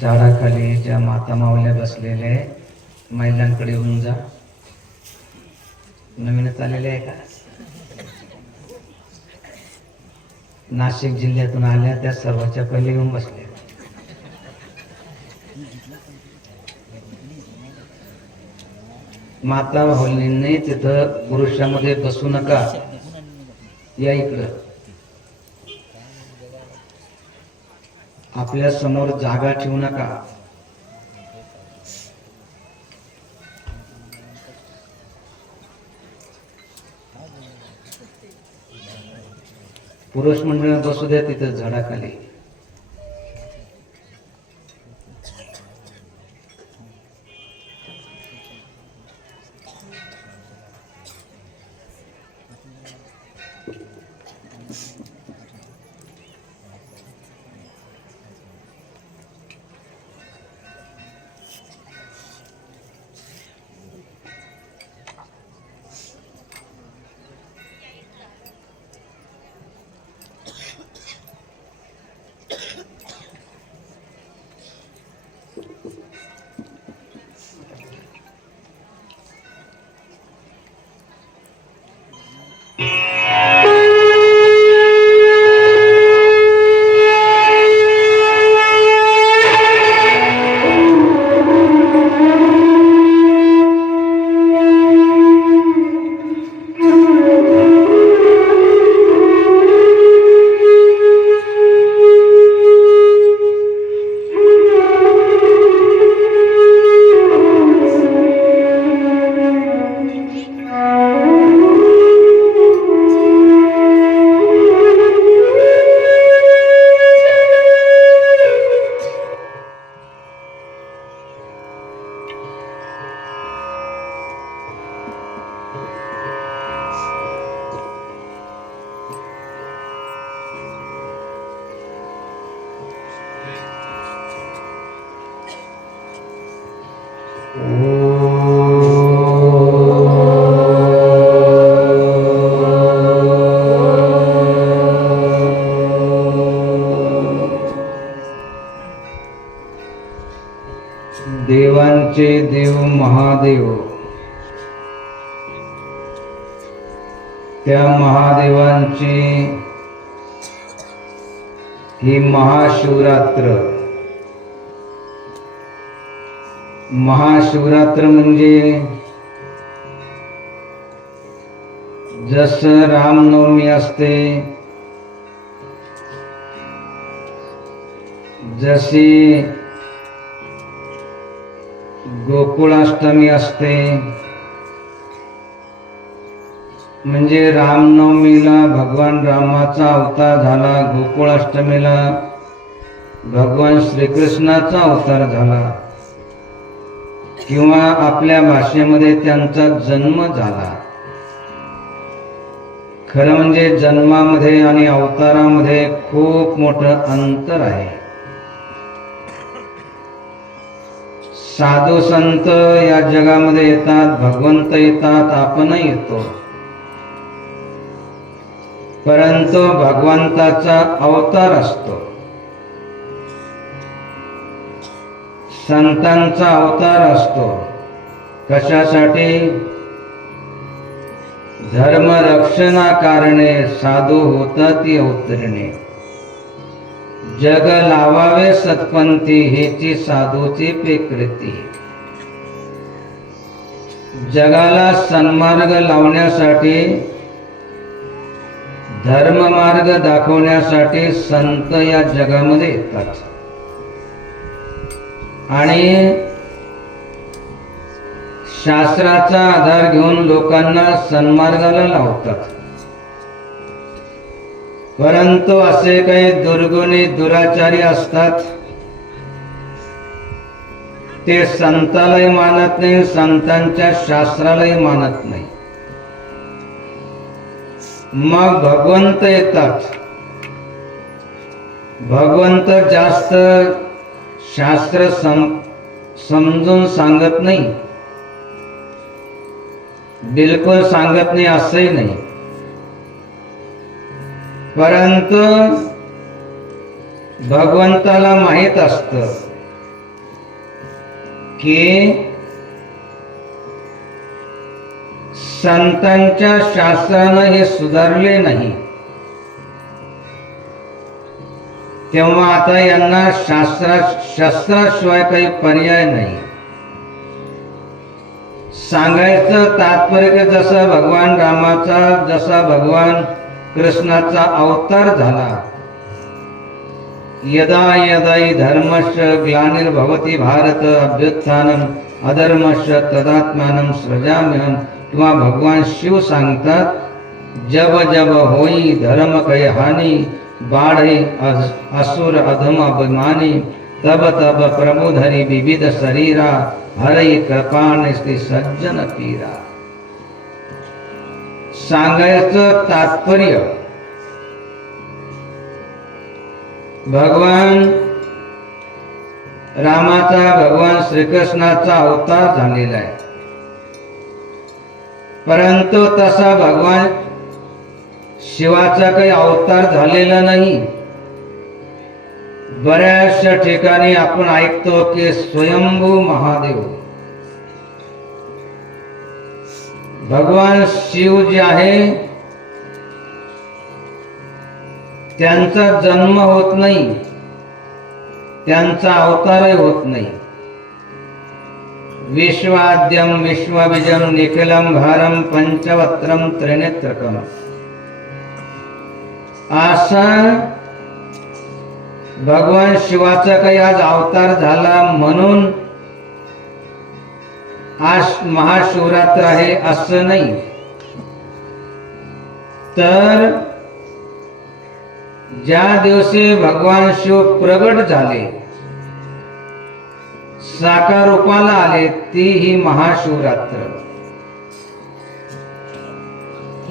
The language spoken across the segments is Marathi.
झाडाखाली ज्या माता मावल्या बसलेल्या आहे, महिलांकडे येऊन जा. नवीनच आलेले आहे का? नाशिक जिल्ह्यातून आल्या त्या सर्वांच्या पहिले येऊन बसल्या. माता माऊलींनी तिथं पुरुषामध्ये बसू नका, या इकडं. आपल्या समोर जागा ठेवू नका. पुरुष मंडळ बसू द्या तिथं झाडाखाली. देवांचे देव महादेव, त्या महादेवांची ही महाशिवरात्र. महाशिवरात्र म्हणजे जसं रामनवमी असते, जशी गोकुळाष्टमी असते, म्हणजे रामनवमीला भगवान रामाचा अवतार झाला, गोकुळाष्टमीला भगवान श्रीकृष्णाचा अवतार झाला, किंवा आपल्या भाषेमध्ये त्यांचा जन्म झाला. खरं म्हणजे जन्मामध्ये आणि अवतारामध्ये खूप मोठं अंतर आहे. साधू संत या जगामध्ये येतात, भगवंत येतात, आपणही येतो, परंतु भगवंताचा अवतार असतो, संतांचा अवतार असतो. कशासाठी? धर्म रक्षणा कारणे साधू होताती अवतरणे. जग लावावे सत्पंथी, हेची साधूची पेकृती. जगाला सन्मार्ग लावण्यासाठी, धर्ममार्ग दाखवण्यासाठी संत या जगामध्ये येतात आणि शास्त्राचा आधार घेऊन लोकांना सन्मार्गाला लावतात. परंतु असे काही दुर्गुणी दुराचारी असतात, ते संतालाही मानत नाही, संतांच्या शास्त्रालाही मानत नाही. मग भगवंत येतात. भगवंत जास्त शास्त्र समजून सांगत नाही, बिलकुल सांगत नाही असंही नाही, परंतु भगवंताला माहित असतं की संतांच्या शास्त्रानं हे सुधारले नाही, तेव्हा आता यांना शास्त्राशिवाय काही पर्याय नाही. सांगायचं तात्पर्य की जसा भगवान रामाचा, जसा भगवान कृष्णाचा अवतार झाला, यदा यदा हि धर्मस्य ग्लानिर्भवति भारत अभ्युत्थानम् अधर्मस्य तदात्मानं सृजाम्यहम्, किंवा भगवान शिव सांगतात, जब जब होई धर्म कय हानी, बाढ़े असुर अधम अभिमानी, तब तब प्रभु धरि विविध शरीरा, हरई कृपाण श्री सज्जन पीरा. सांगायचं तात्पर्य भगवान रामाचा, भगवान श्रीकृष्णाचा अवतार झालेला आहे, परंतु तसा भगवान शिवाचा काही अवतार झालेला नाही. बऱ्याचशा ठिकाणी आपण ऐकतो की स्वयंभू महादेव भगवान शिव जे आहे त्यांचा जन्म होत नाही, त्यांचा अवतारही होत नाही. विश्वाद्यम विश्वबीजम निखिलम भारम पंचवत्रम त्रिनेत्रकम, असा भगवान शिवाचा काही आज अवतार झाला म्हणून आज महाशिवरात्र आहे असं नाही. तर ज्या दिवशी भगवान शिव प्रगट झाले, साकार रूपाला आले, ती ही महाशिवरात्र.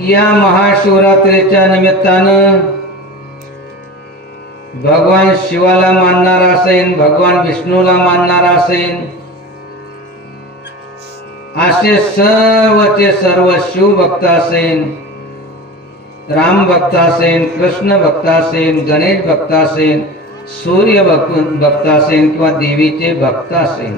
या महाशिवरात्रीच्या निमित्तानं भगवान शिवाला मानणारा असेल, भगवान विष्णूला मानणारा असेल, असे सर्वचे सर्व शिव भक्त असेल, राम भक्त असेल, कृष्ण भक्त असेल, गणेश भक्त असेल, सूर्य भक्त असेल किंवा देवीचे भक्त असेल,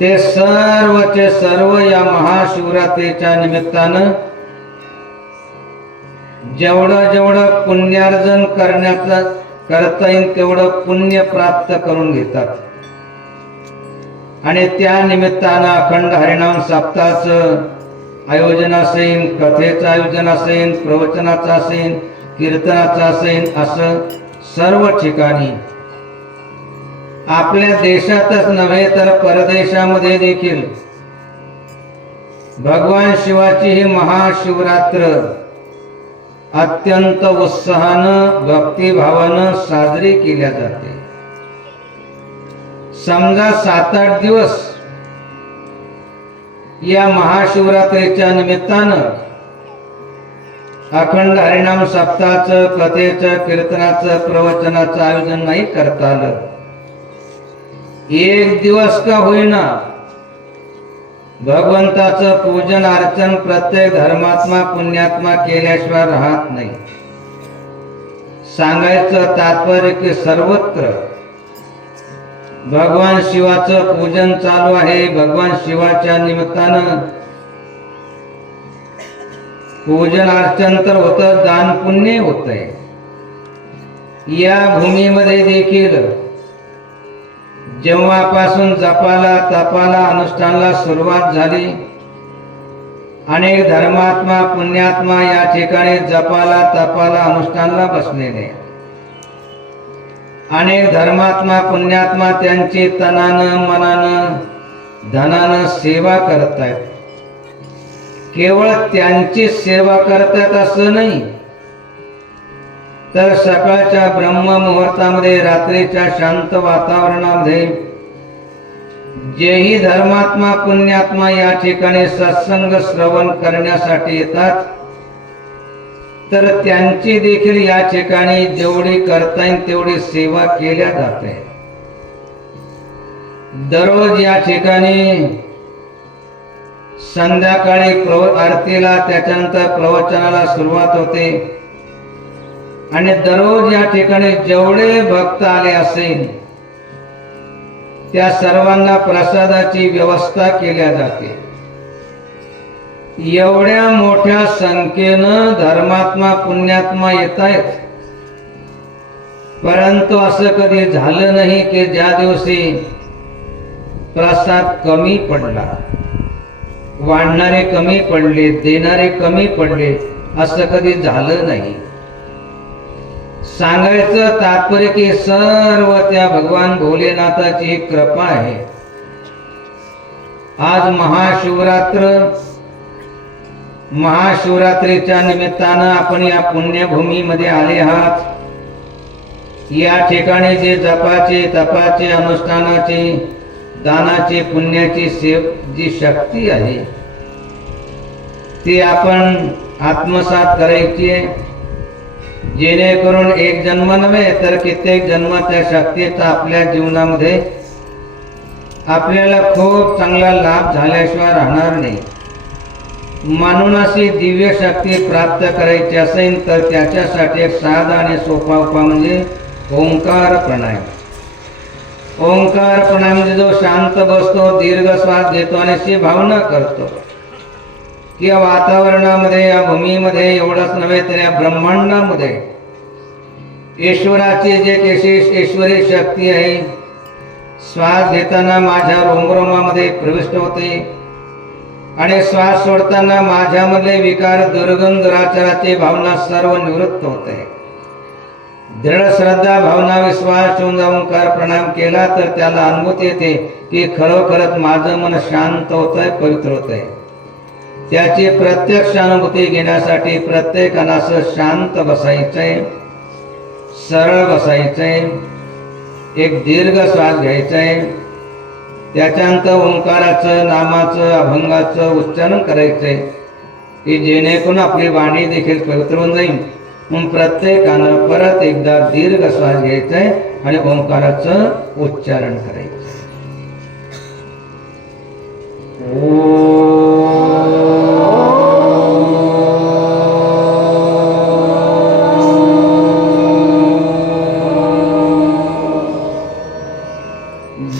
ते सर्वचे सर्व या महाशिवरात्रीच्या निमित्तानं जेवढं जेवढं पुण्यार्जन करता येईल तेवढं पुण्य प्राप्त करून घेतात. आणि त्या निमित्तानं अखंड हरिनाम सप्ताहाचं आयोजन असेल, कथेचं आयोजन असेल, प्रवचनाचं असेल, कीर्तनाचं असेल, असं सर्व ठिकाणी आपल्या देशातच नव्हे तर परदेशामध्ये देखील भगवान शिवाची ही महाशिवरात्र अत्यंत उत्साहानं, भक्तिभावानं साजरी केल्या जाते. समजा 7-8 दिवस या महाशिवरात्रीच्या निमित्तानं अखंड हरिनाम सप्ताहाचं, कथेचं, कीर्तनाचं, प्रवचनाचं आयोजन नाही करता आलं, 1 दिवस का होईना भगवंताचं पूजन अर्चन प्रत्येक धर्मात्मा पुण्यात्मा केल्याशिवाय राहत नाही. सांगायचं तात्पर्य की सर्वत्र भगवान शिवाचं पूजन चालू आहे. भगवान शिवाच्या निमित्तानं पूजन अर्चन तर होतं, दान पुण्य होतंय. या भूमीमध्ये देखील जेव्हापासून जपाला, तपाला, अनुष्ठानाला सुरुवात झाली, अनेक धर्मात्मा पुण्यात्मा या ठिकाणी जपाला, तपाला, अनुष्ठानाला बसलेले. अनेक धर्मात्मा पुण्यात्मा त्यांची तनानं, मनानं, धनानं सेवा करतायत. केवळ त्यांची सेवा करतात असं नाही, तर सकाळच्या ब्रह्म मुहूर्तामध्ये, रात्रीच्या शांत वातावरणामध्ये जेही धर्मात्मा पुण्यात्मा या ठिकाणी सत्संग श्रवण करण्यासाठी येतात, तर त्यांची देखील या ठिकाणी जेवढी करता येईल तेवढी सेवा केल्या जाते. दररोज या ठिकाणी संध्याकाळी आरतीला, त्याच्यानंतर प्रवचनाला सुरुवात होते आणि दररोज या ठिकाणी जेवढे भक्त आले असेल त्या सर्वांना प्रसादाची व्यवस्था केल्या जाते. एवढ्या मोठ्या संख्येनं धर्मात्मा पुण्यात्मा येत आहेत, परंतु असं कधी झालं नाही की ज्या दिवशी प्रसाद कमी पडला, वाढणारे कमी पडले, देणारे कमी पडले, असं कधी झालं नाही. सांगायचं तात्पर्य की सर्व त्या भगवान भोलेनाथाची कृपा आहे. आज महाशिवरात्रीच्या निमित्तानं आपण या पुण्यभूमीमध्ये आले आहात. या ठिकाणी जे जपाचे, तपाचे, अनुष्ठानाचे, दानाची, पुण्याची जी शक्ती आहे ती आपण आत्मसात करायची आहे, जेणेकरून एक जन्म नव्हे तर कित्येक जन्म त्या शक्तीचा आपल्या जीवनामध्ये आपल्याला खूप चांगला लाभ झाल्याशिवाय राहणार नाही. म्हणून अशी दिव्य शक्ती प्राप्त करायची असेल तर त्याच्यासाठी एक साधा आणि सोपा उपाय म्हणजे ओंकार प्राणायाम. ओंकार प्राणायाम म्हणजे जो शांत बसतो, दीर्घ श्वास घेतो आणि अशी भावना करतो की या वातावरणामध्ये, या भूमीमध्ये, एवढंच नव्हे तर या ब्रह्मांडामध्ये ईश्वराची जे ईश्वरी शक्ती आहे, श्वास घेताना माझ्या रोमरोमामध्ये प्रविष्ट होते आणि श्वास सोडताना माझ्यामधले विकार, दुर्गुण, दुराचाराची भावना सर्व निवृत्त होते. दृढ श्रद्धा, भावना, विश्वास ठेवून ओंकार प्राणायाम केला तर त्याला अनुभूती येते की खरोखरच माझं मन शांत होत आहे, पवित्र होत आहे. त्याची प्रत्यक्ष अनुभूती घेण्यासाठी प्रत्येकाला असं शांत बसायचंय, सरळ बसायचंय, एक दीर्घ श्वास घ्यायचाय, त्याच्यानंतर ओंकाराचं, नामाचं, अभंगाचं उच्चारण करायचंय की जेणेकरून आपली वाणी देखील पवित्र होऊन जाईल. मग प्रत्येकानं परत एकदा दीर्घ श्वास घ्यायचाय आणि ओंकाराचं उच्चारण करायचं.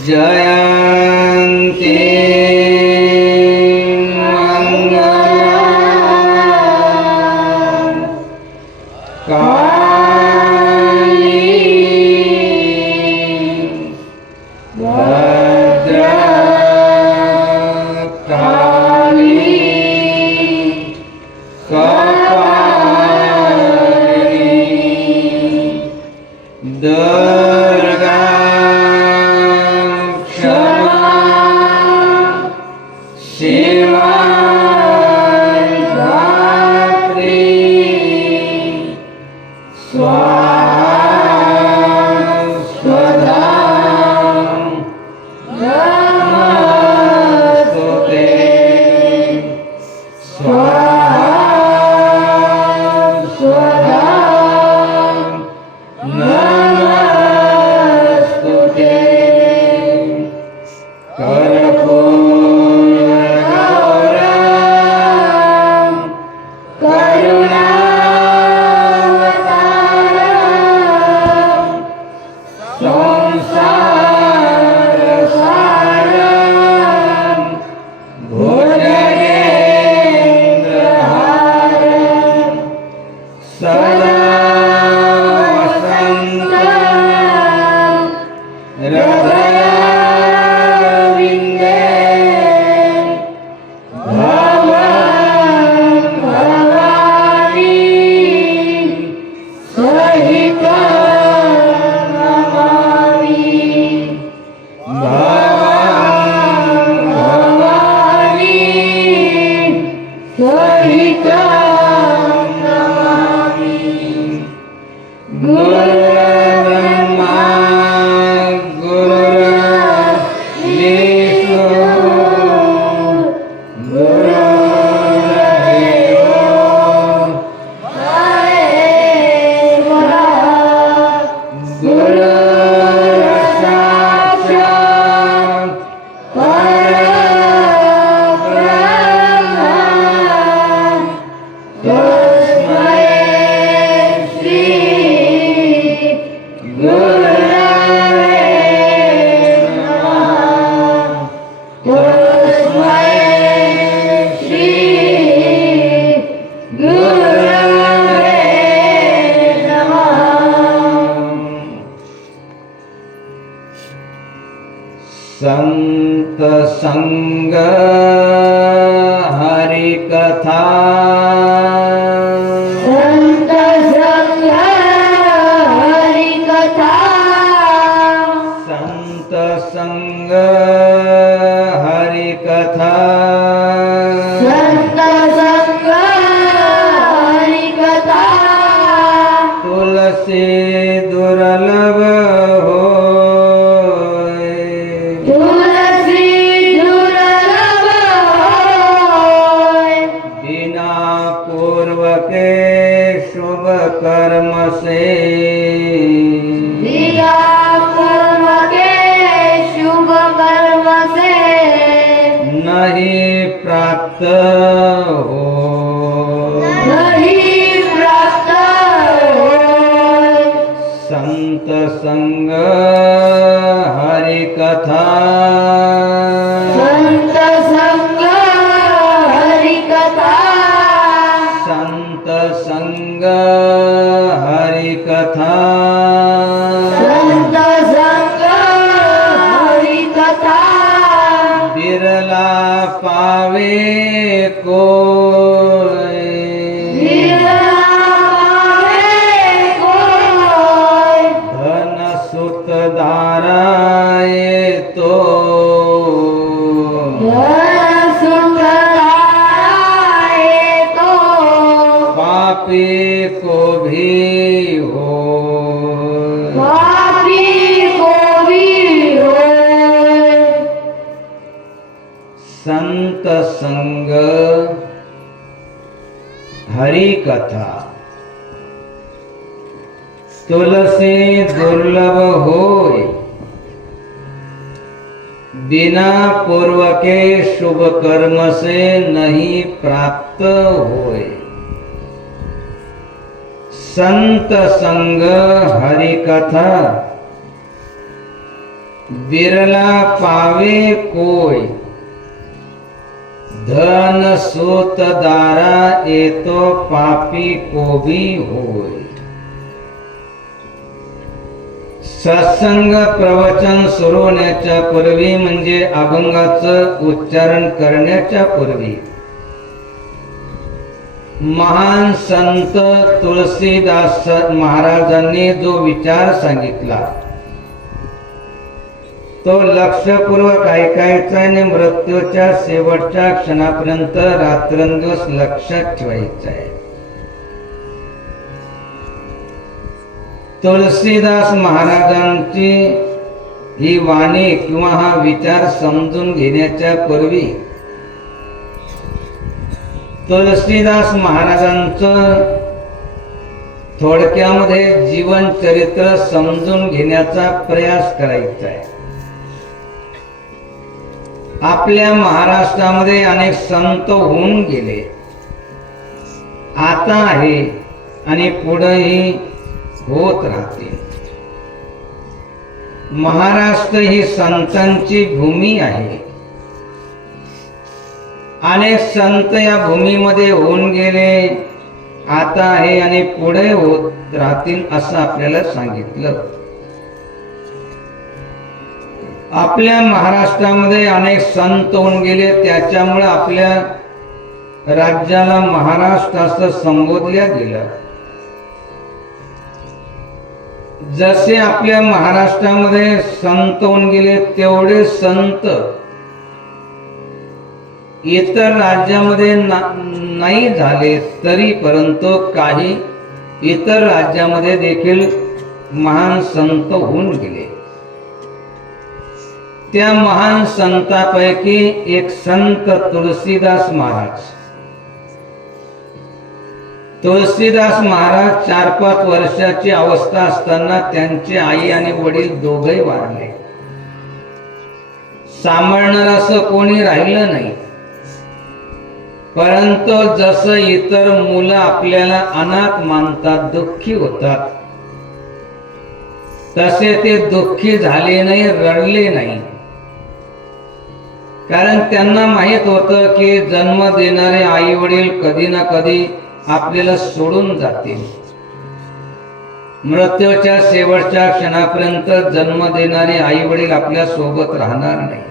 जयंती संत संग हरि कथा संत संग हरि कथा संत संग हरि कथा संत संग हरि कथा तुलसी दुर्लभ होय तुलसी दुर्लभ होय बिना पूर्व के शुभ कर्म से दिया कर्म के शुभ कर्म से नहीं प्राप्त हो नहीं प्राप्त होय संत संग हरि कथा संत संग हरि कथा संत संग हरि कथा संत संग हरि कथा बिरला पावे कोय धन सुत दाराए तो पापी को भी हो संत संग हरि कथा तुलसी दुर्लभ होय बिना पूर्व के शुभ कर्म से नहीं प्राप्त होय संत संग हरि कथा बिरला पावे कोय धन सूत दारा ये तो पापी को भी होय सत्संग प्रवचन सुरू होण्याच्या पूर्वी म्हणजे अभंगाचं उच्चारण करण्याच्या पूर्वी महान संत तुलसीदास महाराजांनी जो विचार सांगितला तो लक्षपूर्वक ऐकायचा आणि मृत्यूच्या शेवटच्या क्षणापर्यंत रात्रंदिवस लक्षात ठेवायचा आहे. तुलसीदास महाराजांची ही वाणी किंवा हा विचार समजून घेण्याच्या पूर्वी तुलसीदास महाराजांचं थोडक्यामध्ये जीवन चरित्र समजून घेण्याचा प्रयास करायचा आहे. आपल्या महाराष्ट्रामध्ये अनेक संत होऊन गेले, आता आहे आणि पुढेही होत राहतील. महाराष्ट्र ही संतांची भूमी आहे. अनेक संत या भूमीमध्ये होऊन गेले, आता आहे आणि पुढे होत राहतील असं आपल्याला सांगितलं. आपल्या महाराष्ट्रामध्ये अनेक संत होऊन गेले, त्याच्यामुळे आपल्या राज्याला महाराष्ट्र असं संबोधल्या गेलं. जसे आपल्या महाराष्ट्रामध्ये संत होऊन गेले तेवढे संत इतर राज्यामध्ये नाही झाले, तरी परंतु काही इतर राज्यामध्ये देखील महान संत होऊन गेले. त्या महान संतांपैकी एक संत तुलसीदास महाराज. तुलसीदास महाराज 4-5 वर्षाची अवस्था असताना त्यांचे आई आणि वडील दोघेही वारले. सांभाळणार असं कोणी राहिलं नाही. परंतु जसं इतर मुलं आपल्याला अनाथ मानतात, दुःखी होतात, तसे ते दुःखी झाले नाही, रडले नाही. कारण त्यांना माहित होतं की जन्म देणारे आई वडील कधी ना कधी आपल्याला सोडून जातील. मृत्यूच्या शेवटच्या क्षणापर्यंत जन्म देणारे आई वडील आपल्या सोबत राहणार नाही,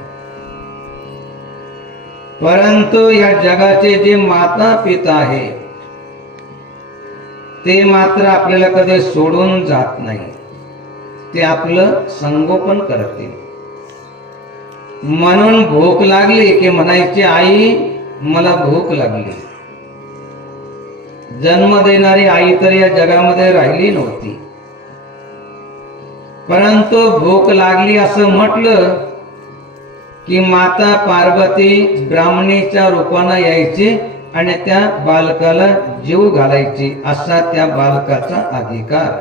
परंतु या जगाचे जे माता पिता आहे ते मात्र आपल्याला कधी सोडून जात नाही, ते आपलं संगोपन करतील. म्हणून भूक लागली की म्हणायची आई मला भूक लागली. जन्म देणारी आई तर या जगामध्ये राहिली नव्हती, परंतु भूक लागली असं म्हटलं की माता पार्वती ब्राह्मणीच्या रूपानं यायची आणि त्या बालकाला जीव घालायची, असा त्या बालकाचा अधिकार,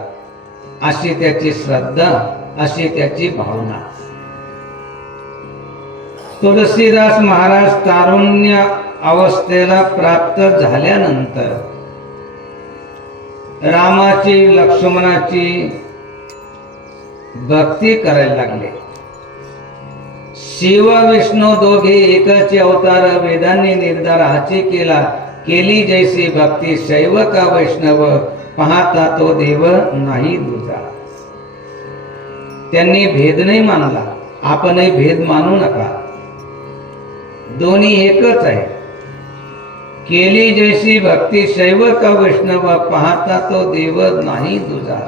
अशी त्याची श्रद्धा, अशी त्याची भावना. तुलसीदास महाराज तारुण्य अवस्थेला प्राप्त झाल्यानंतर रामाची लक्ष्मणाची भक्ती करायला लागले. शिव विष्णू दोघे एकाचे अवतार, वेदांनी निर्धार हाची केला. केली जैसी भक्ती शैव का वैष्णव, पाहता तो देव नाही दुजा. त्यांनी भेद नाही मानला, आपणही भेद मानू नका, दोन्ही एकच आहे. केली जैसी भक्ती शैव का वैष्णव, पाहता तो देव नाही दुजा.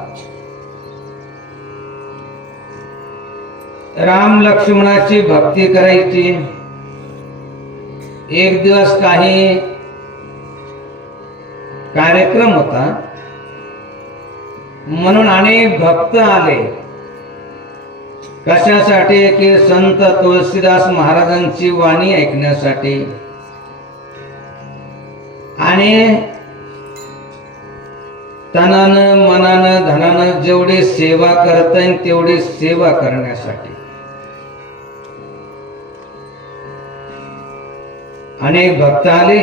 राम लक्ष्मणाची भक्ती करायची. एक दिवस काही कार्यक्रम होता म्हणून अनेक भक्त आले. कशासाठी? की संत तुलसीदास महाराजांची वाणी ऐकण्यासाठी. आणि तनानं मनानं धनानं जेवढी सेवा करता येईल तेवढी सेवा करण्यासाठी. अनेक भक्त आले.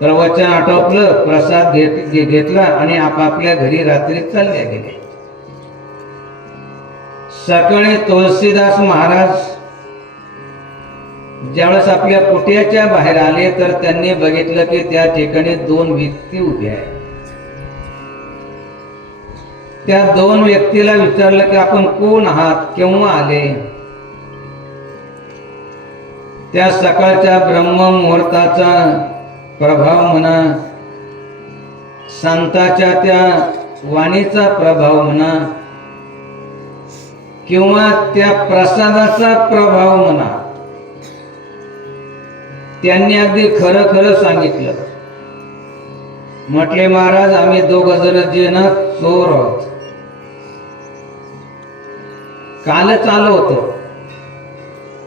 प्रवचन आटोपलं, प्रसाद घेतला आणि आपापल्या घरी रात्री चालले गेले. सकाळी तुलसीदास महाराज ज्यावेळेस आपल्या कुटियाच्या बाहेर आले तर त्यांनी बघितलं की त्या ठिकाणी दोन व्यक्ती उभ्या आहेत. त्या दोन व्यक्तीला विचारलं की आपण कोण आहात, केव्हा आले? त्या सकाळच्या ब्रह्म मुहूर्ताचा प्रभाव म्हणा, संताच्या त्या वाणीचा प्रभाव म्हणा, किंवा त्या प्रसादाचा प्रभाव म्हणा, त्यांनी अगदी खरं खरं सांगितलं. म्हटले महाराज आम्ही दोघ जण जे ना चोर आहोत. कालच आलो होतो.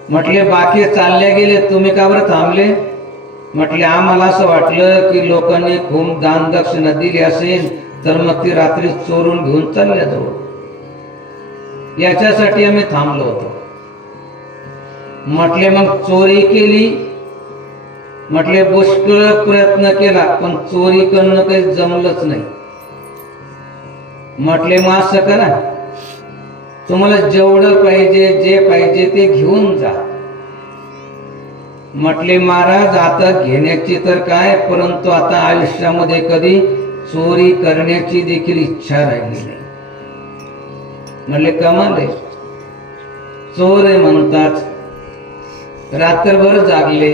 म्हटले बाकी चालले गेले, तुम्ही का बरं थांबले? म्हटले आम्हाला असं वाटलं की लोकांनी खूप दान दक्षिणा दिली असेल तर मग ती रात्री चोरून घेऊन चालल्या जाऊ, याच्यासाठी आम्ही थांबलो होतो. म्हटले मग चोरी केली? म्हटले पुष्कळ प्रयत्न केला पण चोरी करणं काही जमलंच नाही. म्हटले मग असं करा, तुम्हाला जेवढं पाहिजे जे पाहिजे ते घेऊन जा. म्हटले महाराज आता घेण्याची तर काय, परंतु आता आयुष्यामध्ये कधी चोरी करण्याची देखील इच्छा राहिली नाही. म्हणले कमाल आहे, चोर आहे म्हणतात. रात्रभर जागले,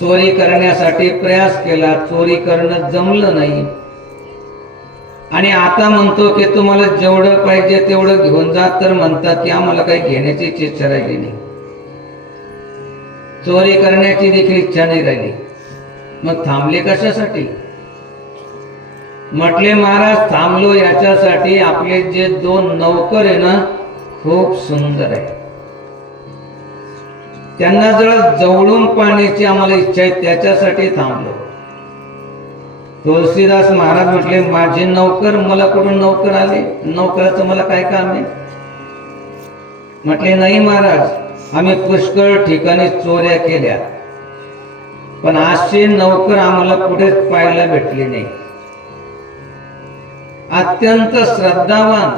चोरी करण्यासाठी प्रयास केला, चोरी करणं जमलं नाही. आणि आता म्हणतो की तुम्हाला जेवढं पाहिजे तेवढं घेऊन जा, तर म्हणतात की आम्हाला काही घेण्याची इच्छा राहिली नाही, चोरी करण्याची देखील इच्छा नाही राहिली. मग थांबले कशासाठी? म्हटले महाराज थांबलो याच्यासाठी, आपले जे दोन नौकर आहे ना खूप सुंदर आहे, त्यांना जरा जवळून पाहण्याची आम्हाला इच्छा आहे, त्याच्यासाठी थांबलो. तुलसीदास महाराज म्हटले माझे नौकर, मला कुठून नौकर आले? नौकराचं मला काय काम आहे? म्हटले नाही महाराज, आम्ही पुष्कळ ठिकाणी चोऱ्या केल्या पण असे नौकर आम्हाला कुठेच पाहायला भेटले नाही. अत्यंत श्रद्धावान,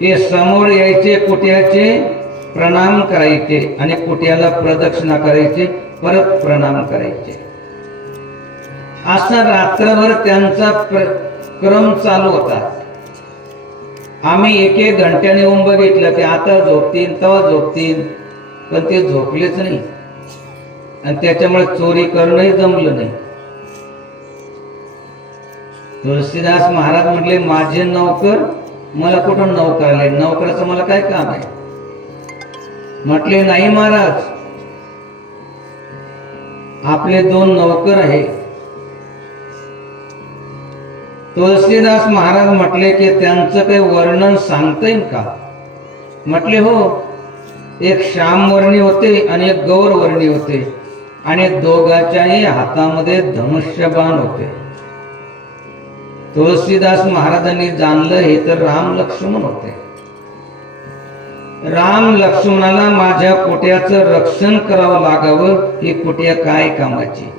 हे समोर यायचे, कुट्याचे प्रणाम करायचे आणि कुट्याला प्रदक्षिणा करायचे, परत प्रणाम करायचे. असा रात्रभर त्यांचा क्रम चालू होता. आम्ही एक एक घंट्याने येऊन बघितलं की आता झोपतील तेव्हा झोपतील, पण ते झोपलेच नाही आणि त्याच्यामुळे चोरी करणंही जमलं नाही. तुलसीदास महाराज म्हटले, माझे नौकर मला कुठून नौकर आले, नौकराचं मला काय काम आहे. म्हटले, नाही महाराज, आपले 2 नौकर आहे. तुलसीदास महाराज म्हटले की त्यांचं काही वर्णन सांगता येईल का. म्हटले, हो. एक श्यामवर्णी होते आणि एक गौरवर्णी होते आणि दोघांच्याही हातामध्ये धनुष्यबाण होते. तुलसीदास महाराजांनी जाणलं हे तर राम लक्ष्मण होते. राम लक्ष्मणाला माझ्या कुट्याचं रक्षण करावं लागावं, ही कुटिया काय कामाची.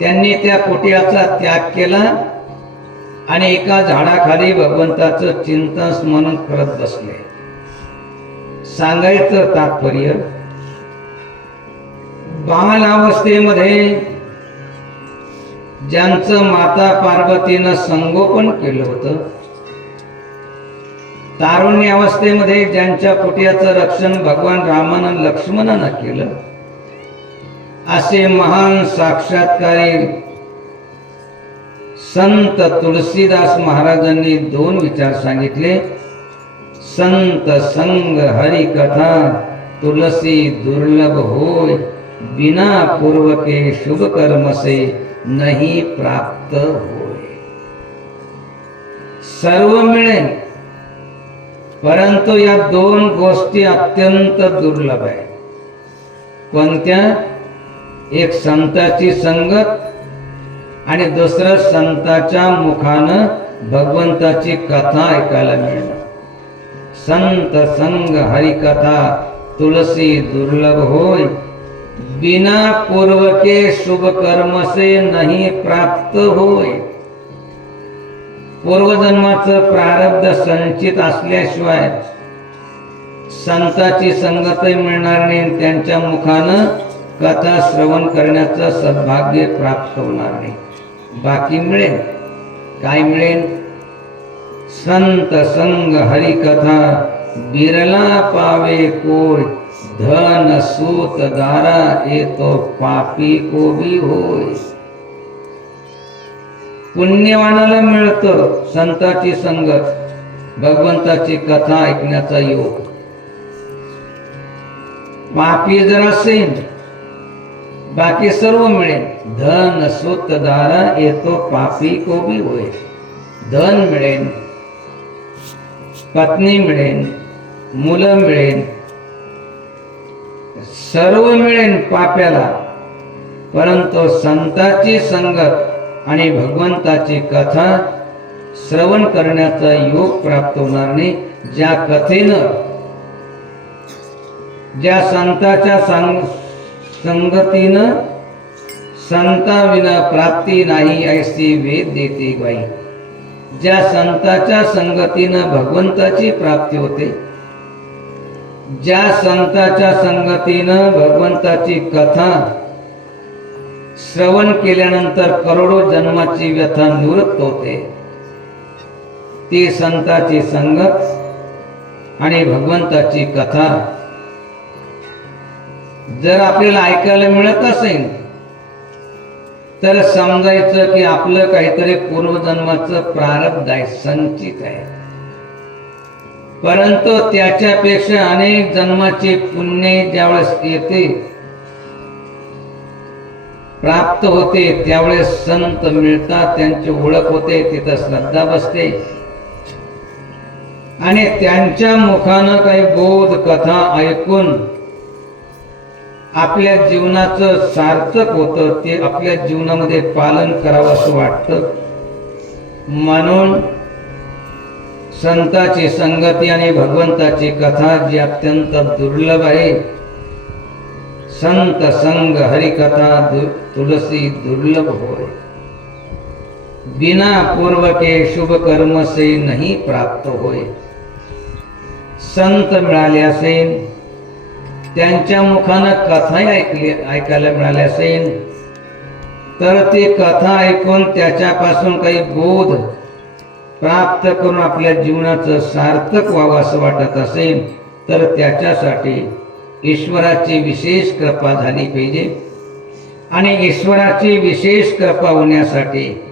त्यांनी त्या कुटियाचा त्याग केला आणि एका झाडाखाली भगवंताचं चिंतन स्मरण करत बसले. सांगायचं तात्पर्य, बाल अवस्थेमध्ये ज्यांचं माता पार्वतीनं संगोपन केलं होतं, तारुण्य अवस्थेमध्ये ज्यांच्या कुटियाचं रक्षण भगवान रामानं लक्ष्मणानं केलं, असे महान साक्षात्कारी संत तुलसीदास महाराजांनी 2 विचार सांगितले. संत संग हरि कथा तुलसी दुर्लभ होय, बिना पूर्वके शुभ कर्म से नहीं प्राप्त होय. सर्व मिळेल, परंतु या 2 गोष्टी अत्यंत दुर्लभ आहे. कोणत्या. एक संताची संगत आणि दुसरं संताच्या मुखानं भगवंताची कथा ऐकायला मिळणं. संत संग हरिकथा तुलसी दुर्लभ होय, बिना पूर्वके शुभ कर्म से नहीं प्राप्त होय. पूर्वजन्माचं प्रारब्ध संचित असल्याशिवाय संताची संगतही मिळणार नाही, त्यांच्या मुखानं कथा श्रवण करण्याचं सद्भाग्य प्राप्त होणार नाही. बाकी मिळेल. काय मिळेल. संत संग हरि कथा बिरला पावे कोय, धन सूत दारा येतो पापी को भी होय. पुण्यवानाला मिळतं संताची संगत, भगवंताची कथा ऐकण्याचा योग. पापी जर असेल, बाकी सर्व मिळेल. धन सूत दारा येतो पापी को भी होय. धन मिळेल, पत्नी मिळेल, मुलं मिळेल, सर्व मिळेल पाप्याला, परंतु संताची संगत आणि भगवंताची कथा श्रवण करण्याचा योग प्राप्त होणार नाही. ज्या कथेनं, ज्या संताच्या संगतीनं संताविना प्राप्ती नाही ऐसी वेद देते बाई. ज्या संताच्या संगतीनं भगवंताची प्राप्ती होते, ज्या संताच्या संगतीनं भगवंताची कथा श्रवण केल्यानंतर करोडो जन्माची व्यथा निवृत्त होते, ती संताची संगत आणि भगवंताची कथा जर आपल्याला ऐकायला मिळत असेल तर समजायचं की आपलं काहीतरी पूर्वजन्माचं प्रारब्ध आहे, संचित आहे. परंतु त्याच्यापेक्षा अनेक जन्माचे पुण्य ज्यावेळेस येते, प्राप्त होते, त्यावेळेस संत मिळतात, त्यांची ओळख होते, तिथं श्रद्धा बसते आणि त्यांच्या मुखानं काही बोध कथा ऐकून आपल्या जीवनाचं सार्थक होतं, ते आपल्या जीवनामध्ये पालन करावं असं वाटतं. म्हणून संताची संगती आणि भगवंताची कथा जी अत्यंत दुर्लभ आहे, संत संग हरिकथा तुलसी दुर्लभ होय, बिना पूर्व के शुभ कर्म से नहीं प्राप्त होय. संत मिळाले असेल, त्यांच्या मुखानं कथा ऐकायला मिळाल्या असेल, तर ती कथा ऐकून त्याच्यापासून काही बोध प्राप्त करून आपल्या जीवनाचं सार्थक व्हावं असं वाटत असेल तर त्याच्यासाठी ईश्वराची विशेष कृपा झाली पाहिजे. आणि ईश्वराची विशेष कृपा होण्यासाठी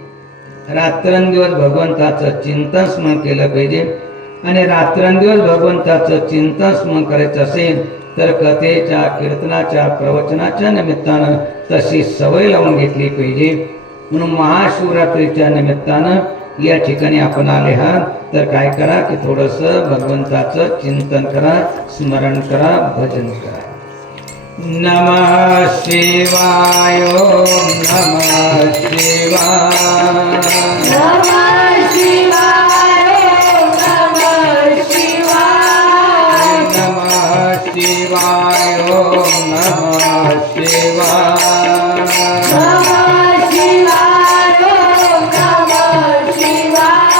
रात्रंदिवस भगवंताचं चिंतन स्मरण केलं पाहिजे. आणि रात्रंदिवस भगवंताचं चिंतन स्मरण करायचं असेल तर कथेच्या, कीर्तनाच्या, प्रवचनाच्या निमित्तानं तशी सवय लावून घेतली पाहिजे. म्हणून महाशिवरात्रीच्या निमित्तानं या ठिकाणी आपण आले आहात तर काय करा की थोडंसं भगवंताचं चिंतन करा, स्मरण करा, भजन करा. नमः शिवाय, नमः शिवाय, नमः शिवाय, नमः शिवाय, नमः शिवाय, नमः शिवाय. नमः शिवाय, नमः शिवाय.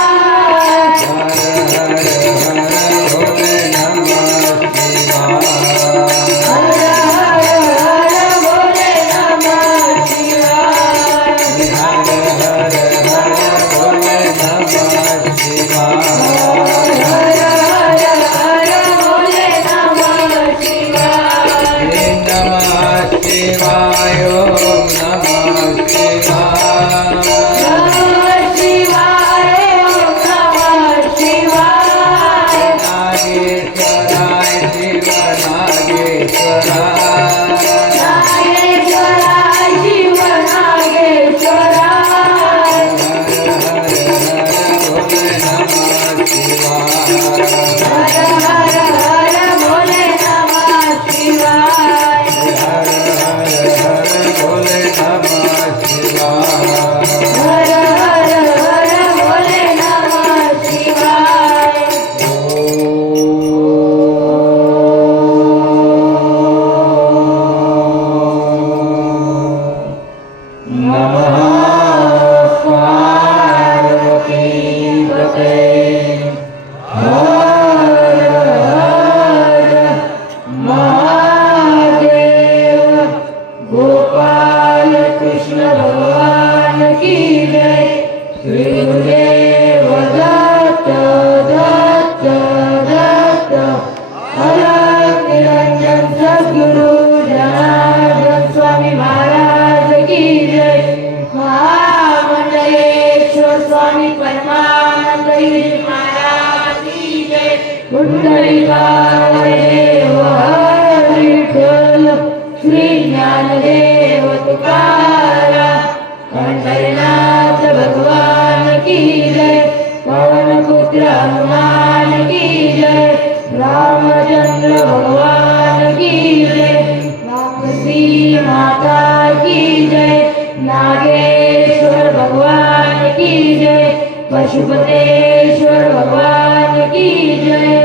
श्री ज्ञानदेव तुकाराम पंढरीनाथ भगवान की जय. पवन पुत्र हनुमान की जय. रामचंद्र भगवान की जय. रामसी माता की जय. नागेश्वर भगवान की जय. पशुपतेश्वर भगवान की जय.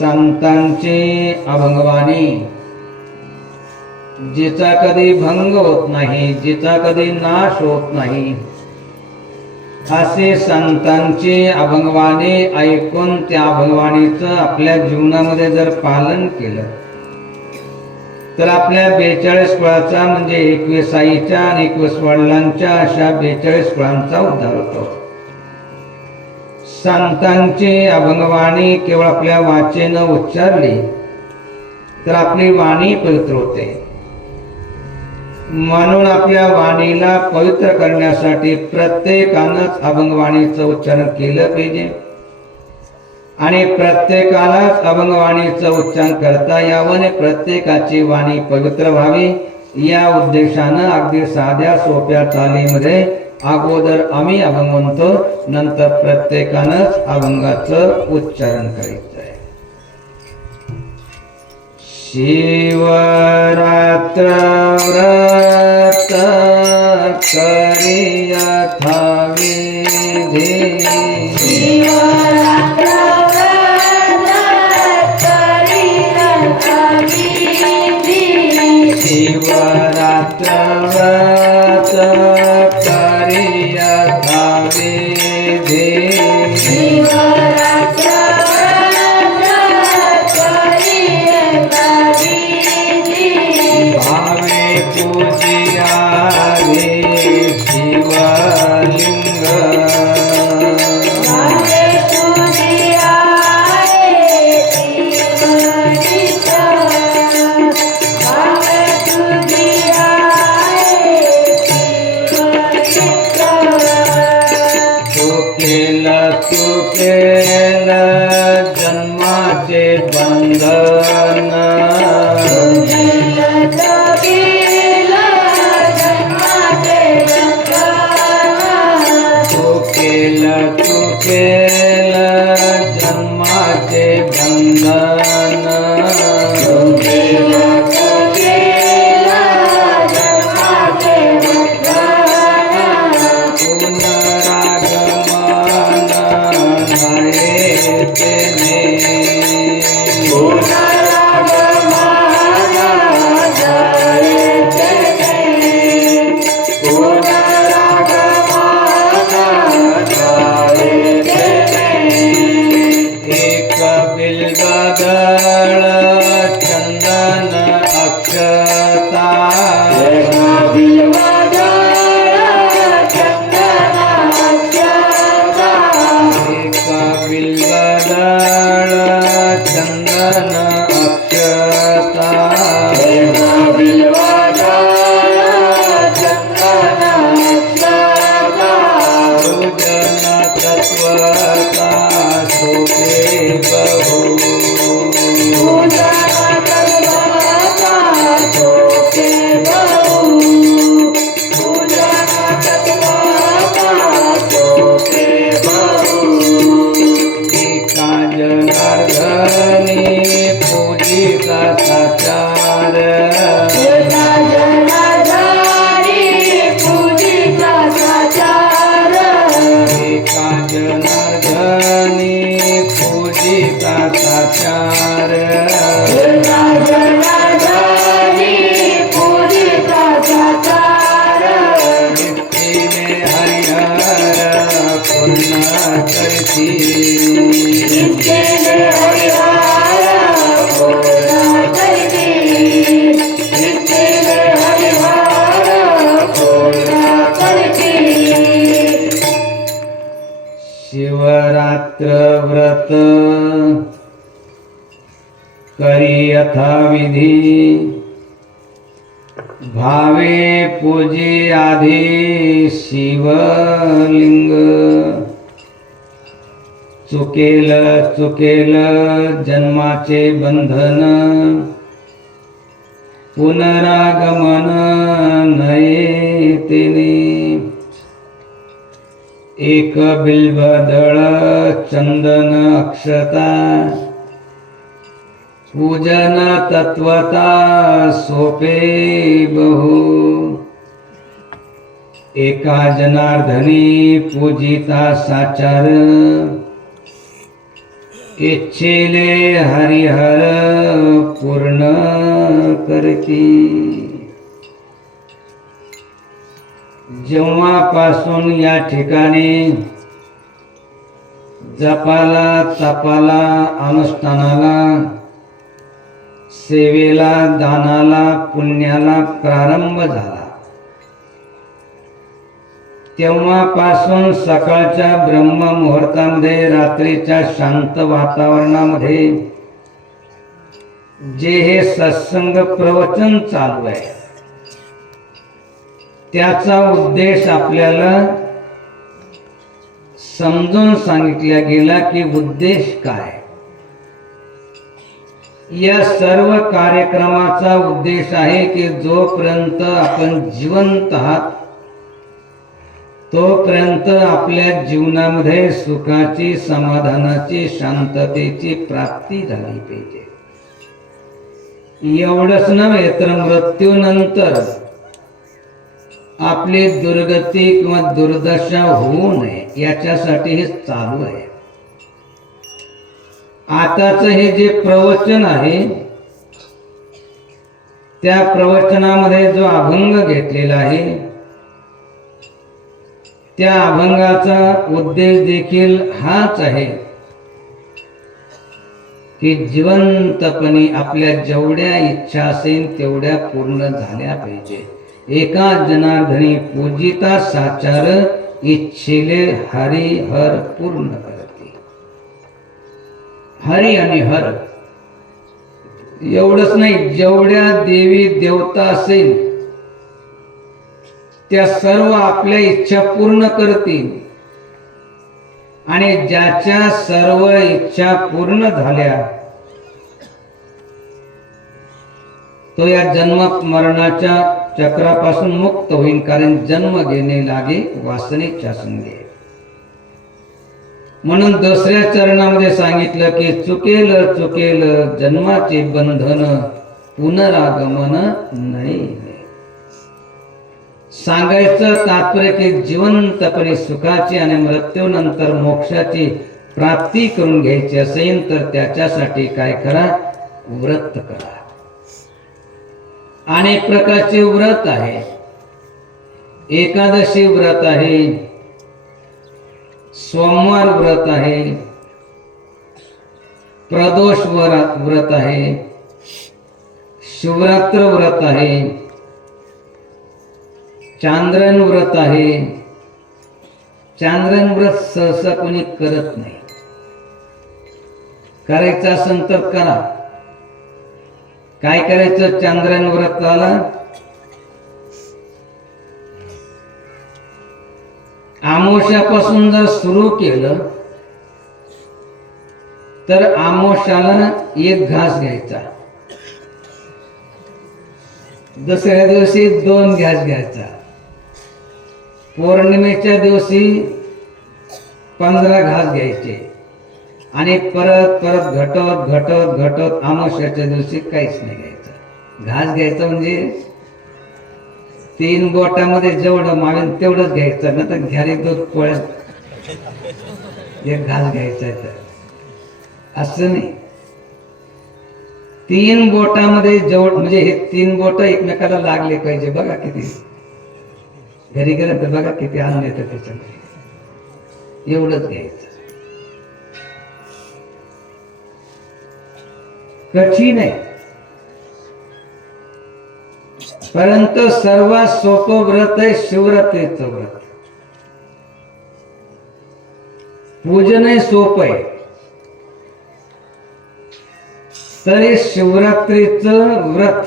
संतांची अभंगवाणी जिचा कधी भंग होत नाही, जिचा कधी नाश होत नाही, असे संतांची अभंगवाणी ऐकून त्या अभंगवाणीचं आपल्या जीवनामध्ये जर पालन केलं तर आपल्या 42 कुळाचा म्हणजे 21 आईच्या आणि 21 वडिलांच्या अशा 42 कुळांचा उद्धार होतो. संतांची अभंगवाणी केवळ आपल्या वाचेनं उच्चारली तर आपली वाणी पवित्र होते. म्हणून आपल्या वाणीला पवित्र करण्यासाठी प्रत्येकानंच अभंगवाणीचं उच्चारण केलं पाहिजे आणि प्रत्येकालाच अभंगवाणीचं उच्चारण करता यावं आणि प्रत्येकाची वाणी पवित्र व्हावी या उद्देशानं अगदी साध्या सोप्या चालीमध्ये अगोदर आम्ही अभंग म्हणतो, नंतर प्रत्येकानंच अभंगाचं उच्चारण करायचं आहे. शिवरात्र व्रत करियथा विधी. शिवरात्र व्रत करियथा विधी. शिवरात्र व्रत करियथा विधी. शिवरात्र व्रत करियथा विधी. भावे पवित्र व्रत करी यथाविधी भावे पूजे आधी शिवलिंग चुकेल जन्माचे बंधन पुनरागमन नये तेने एक बिल्बदळ चंदन अक्षता पूजन तत्वता सोपे बहु एका जनार्दनी पूजिता साचार इच्छेले हरिहर पूर्ण करती जेव्हापासून या ठिकाणी जपाला तपाला अनुष्ठानाला सेवेला दानाला पुण्याला प्रारंभ झाला तेव्हापासून सकाळच्या ब्रह्म मुहूर्तामध्ये रात्रीच्या शांत वातावरणामध्ये जे हे सत्संग प्रवचन चालू आहे त्याचा उद्देश आपल्याला समजून सांगितला गेला की उद्देश काय. या सर्व कार्यक्रमाचा उद्देश आहे की जोपर्यंत आपण जिवंत आहात तोपर्यंत आपल्या जीवनामध्ये सुखाची समाधानाची शांततेची प्राप्ती झाली पाहिजे. एवढंच नव्हे तर मृत्यूनंतर आपली दुर्गती किंवा दुर्दशा होऊ नये याच्यासाठी हे चालू आहे. आताच हे जे प्रवचन आहे त्या प्रवचनामध्ये जो अभंग घेतलेला आहे त्या अभंगाचा उद्देश देखील हाच आहे की जिवंतपणे आपल्या जेवढ्या इच्छा असेल तेवढ्या पूर्ण झाल्या पाहिजे. एका जनार्दनी पूजिता साचार इच्छेले हरी हर पूर्ण करते. हरी आणि हर एवढंच नाही, जेवढ्या देवी देवता असेल त्या सर्व आपल्या इच्छा पूर्ण करतील आणि ज्याच्या सर्व इच्छा पूर्ण झाल्या तो या जन्म मरणाच्या चक्रापासून मुक्त होईल. कारण जन्म घेणे लागे वासनेच्या संगे. म्हणून दुसऱ्या चरणामध्ये सांगितलं की चुकेल जन्माचे बंधन पुनरागमन नाही. सांगायचं तात्पर्य की जिवंतपणे सुखाची आणि मृत्यूनंतर मोक्षाची प्राप्ती करून घ्यायची असेल तर त्याच्यासाठी काय करा, व्रत करा. अनेक प्रकारचे व्रत आहे. एकादशी व्रत आहे, सोमवार व्रत आहे, प्रदोष व्रत आहे, शिवरात्र व्रत आहे, चांद्रन व्रत आहे. चांद्रन व्रत सहसा कोणी करत नाही. करायचं असेल तर करा. काय करायचं चांद्रन व्रताला? आमोशापासून जर सुरू केलं तर आमोशाला एक घास घ्यायचा, दुसऱ्या दिवशी 2 घास घ्यायचा, पौर्णिमेच्या दिवशी 15 घास घ्यायचे आणि परत घटत अमावस्याच्या दिवशी काहीच नाही घ्यायचं. घास घ्यायचं म्हणजे 3 बोटामध्ये जेवढं मावेल तेवढंच घ्यायचं, ना तर घ्यारी 2 पोळ्या एक घास घ्यायचा आहे तर असं नाही. 3 बोटामध्ये जेवढ म्हणजे हे 3 बोट एकमेकाला लागले पाहिजे. बघा किती घरी गेलं तर बघा किती आनंद येतं त्याच्यामध्ये. एवढंच घ्यायचं. कठीण आहे परंतु सर्वात सोपं व्रत आहे शिवरात्रीचं व्रत. पूजनही सोपं आहे. तरी शिवरात्रीचं व्रत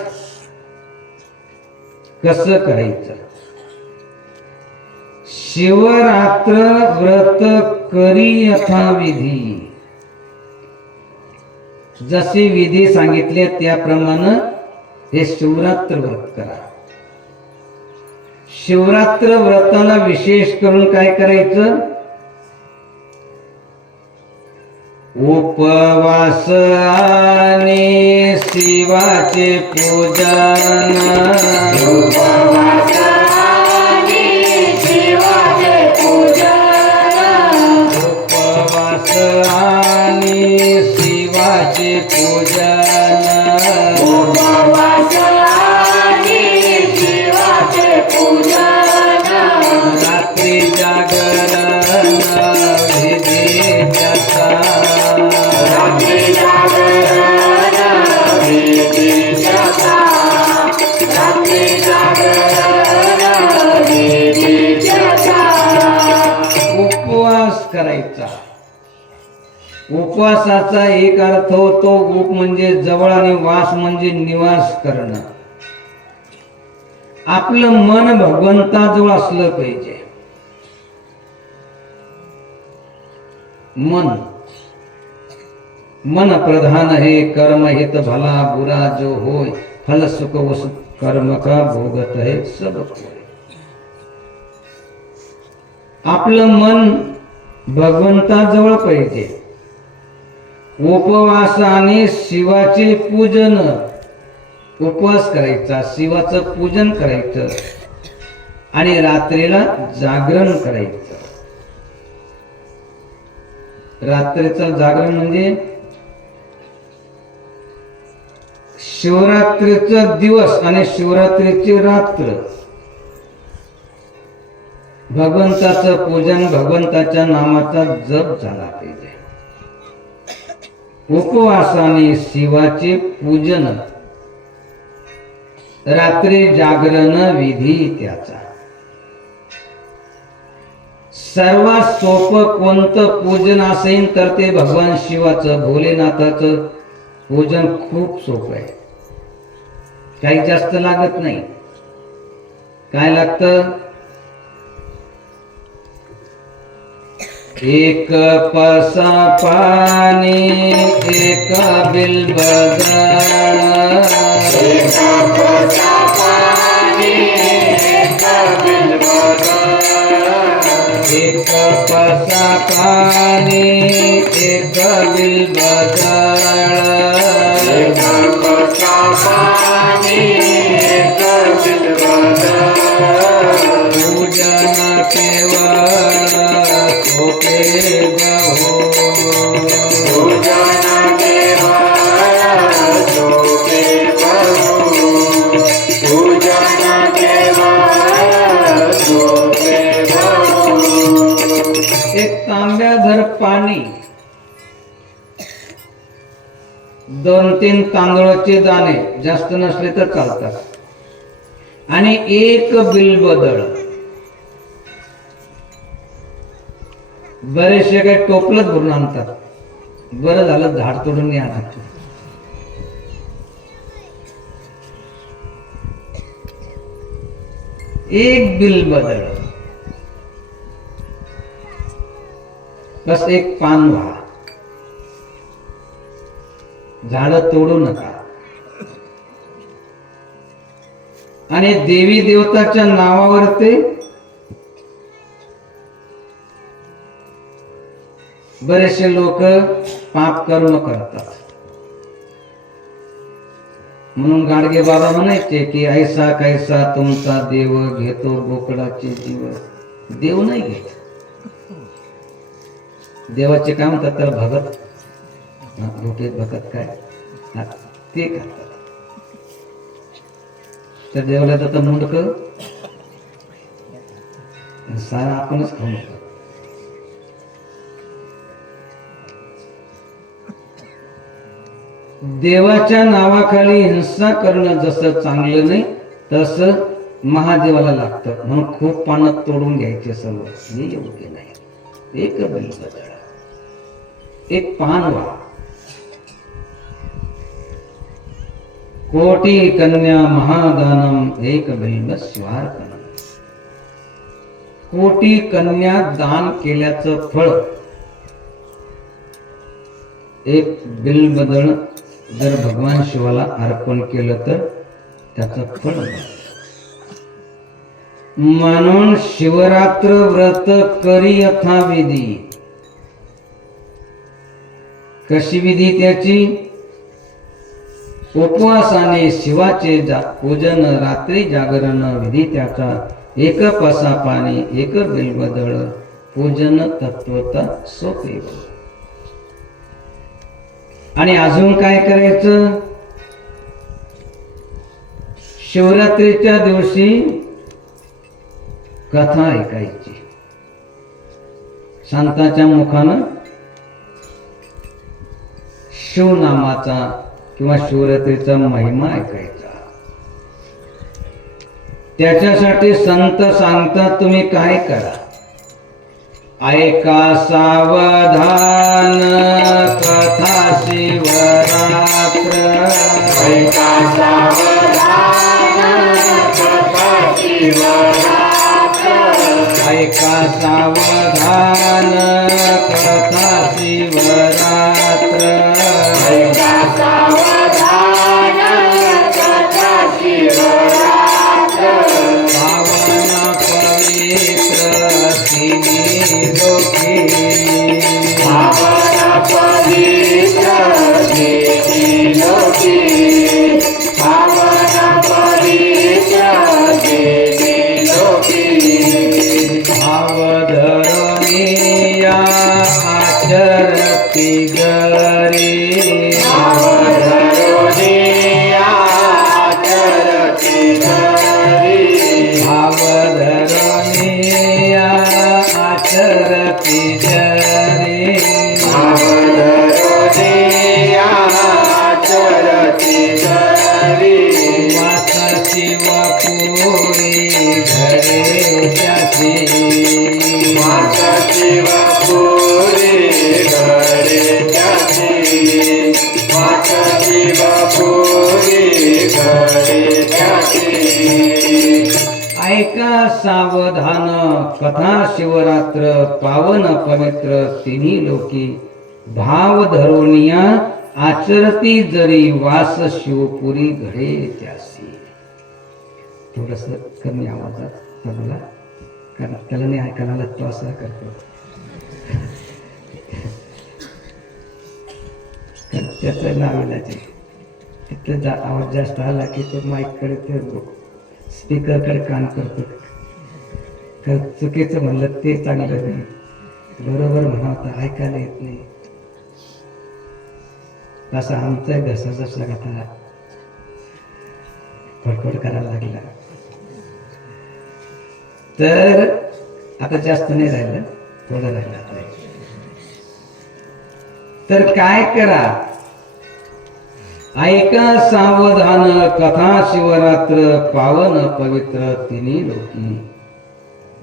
कसं करायचं? शिवरात्र व्रत करी यथाविधी. जशी विधी सांगितले त्याप्रमाणे हे शिवरात्र व्रत करा. शिवरात्र व्रताला विशेष करून काय करायचं? उपवास आणि शिवाचे पूजन. उपवास आणि शिवाचे पूजन. उपवास आणि शिवाचे पूजन. उपवास आणि शिवाचे पूजन. रात्री जागरण विधी त्याचा. रात्री जागरण विधी त्याचा. रात्री जागरण विधी त्याचा. उपवास करायचा. उपवासाचा एक अर्थ होतो उप म्हणजे जवळ आणि वास म्हणजे निवास करणं. आपलं मन भगवंताजवळ असलं पाहिजे. मन प्रधान है कर्म हित भला बुरा जो होय फल सुख उस कर्म का भोगत है सब कोय. आपलं मन भगवंताजवळ पाहिजे. उपवासाने शिवाचे पूजन. उपवास करायचा, शिवाचं पूजन करायचं आणि रात्रीला जागरण करायचं. रात्रीचं जागरण म्हणजे शिवरात्रीचा दिवस आणि शिवरात्रीची रात्र भगवंताचं पूजन, भगवंताच्या नामाचा जप झाला पाहिजे. उपवासाने शिवाचे पूजन, रात्री जागरण विधी त्याचा. सर्वात सोपं कोणतं पूजन असेल तर ते भगवान शिवाचं, भोलेनाथाचं पूजन खूप सोपं आहे. काही जास्त लागत नाही. काय लागतं? एक पसा पाणी, एक बिल्बदळ. एक पसा पाणी, एक बिल्बदळ. एक पसा पाणी, एक बिल्बदळ. एक पसा पाणी, एक बिल्बदळ. पूजन केवळ सोपे बहु. पूजन केवळ सोपे बहु. पूजन केवळ सोपे बहु. एक तांब्याभर पाणी, 2-3 तांदळाचे दाणे, जास्त नसले तर चालतात, आणि एक बिल्बदळ. बरेचसे काही टोपलत भरून आणतात. बरं झालं झाड तोडून नाही आणत. एक बिल्बदळ, बस एक पान व्हा. झाड तोडू नका. आणि देवी देवताच्या नावावर ते बरेचसे लोक पाप कर्म करतात. म्हणून गाडगे बाबा म्हणायचे की ऐसा कैसा तुमचा देव घेतो बोकडाचे जीव. देव नाही घेत. देवाचे काय म्हणतात तर भगत. भोके भगत काय ते करतात. तर देवाला जातात मुंडक सारा आपणच खाऊ नका. देवाच्या नावाखाली हिंसा करणं जसं चांगलं नाही तसं महादेवाला लागतं. म्हणून खूप पानं तोडून घ्यायचे सर्व, हे योग्य नाही. एक बिल्बदळ. एक पान वा. कोटी कन्या महादानम एक बिल्व शिवार्पणम. कोटी कन्या दान केल्याचं फळ एक बिल्वदळ जर भगवान शिवाला अर्पण केलं तर त्याचं फळ मिळतं. म्हणून शिवरात्र व्रत करी यथाविधी. कशी विधी त्याची? उपवासाने शिवाचे पूजन, रात्री जागरण विधी त्याचा. एक पसा पाणी एक बिल्वदळ पूजन तत्वता सोपे. आणि अजून काय करायचं? शिवरात्रीच्या दिवशी कथा ऐकायची. संतांच्या मुखानं शिवनामाचा किंवा शिवरात्रीचा महिमा ऐकायचा. त्याच्यासाठी संत सांगतात तुम्ही काय करा? ऐका सावधान कथा शिवरात्र. ऐका सावधान कथा शिवरात्र. ऐका सावधान कथा शिवरात्र. ऐका सावधान कथा शिवरात्र. पावन पवित्र तिन्ही लोकी. पावन पवित्र तिन्ही लोकी. पावन पवित्र तिन्ही लोकी. भावधरणीया आचरती गरी. भावधरणीया आचरती गरी. भावधरणीया आचरती गरी. भावधरणीया आचरती गरी. वास शिवपुरी घरे त्याची. वास शिवपुरी घरे त्याची. वास शिवपुरी घरे त्याची. ऐका सावधान कथा शिवरात्र. पावन पवित्र तिन्ही लोकी. भाव धरुनिया आचरती जरी. वास शिवपुरी घडे त्यासी. थोडस कमी आवाजात बोला, कारण त्याला नाही ऐकायला लागतो असं करतो. त्याचं नाविलाज आहे. तिथं आवाज जास्त आला की तो माईककडे फिरतो, स्पीकरकडे कान करतो. तर चुकीचं म्हणलं ते चांगलं नाही, बरोबर म्हणावं ऐकायला येत नाही. तसा आमचा घसा जसला घातला फडफड करायला लागला. तर आता जास्त नाही राहिलं, थोडं राहिलं आता. तर काय करा? ऐका सावधान कथा शिवरात्र. पावन पवित्र तिन्ही लोकी.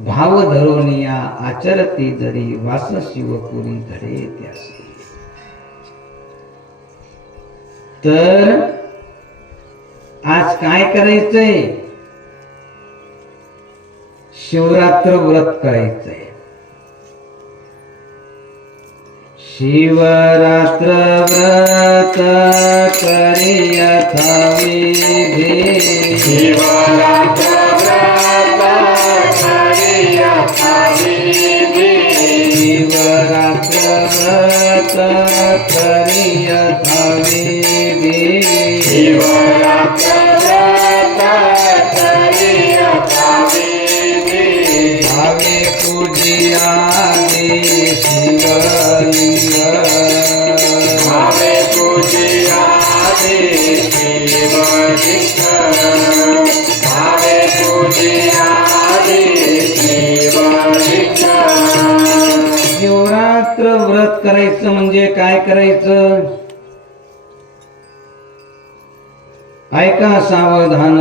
भाव धरोनिया आचरती जरी. वास शिवपुरी घडे त्यासी. तर आज काय करायचंय? शिवरात्र व्रत करायचंय. शिवरात्र व्रत करी यथाविधी. शिवरात्र व्रत करी यथाविधी. शिवरात्र व्रत करी यथाविधी. शिवरात्र व्रत करी यथाविधी. भावे पूजियाने शिवलिंग. भावे पूजियाने शिवलिंग. भावे पूजियाने शिवलिंग. शिवरात्र व्रत करायचं म्हणजे काय करायचं? ऐका सावधान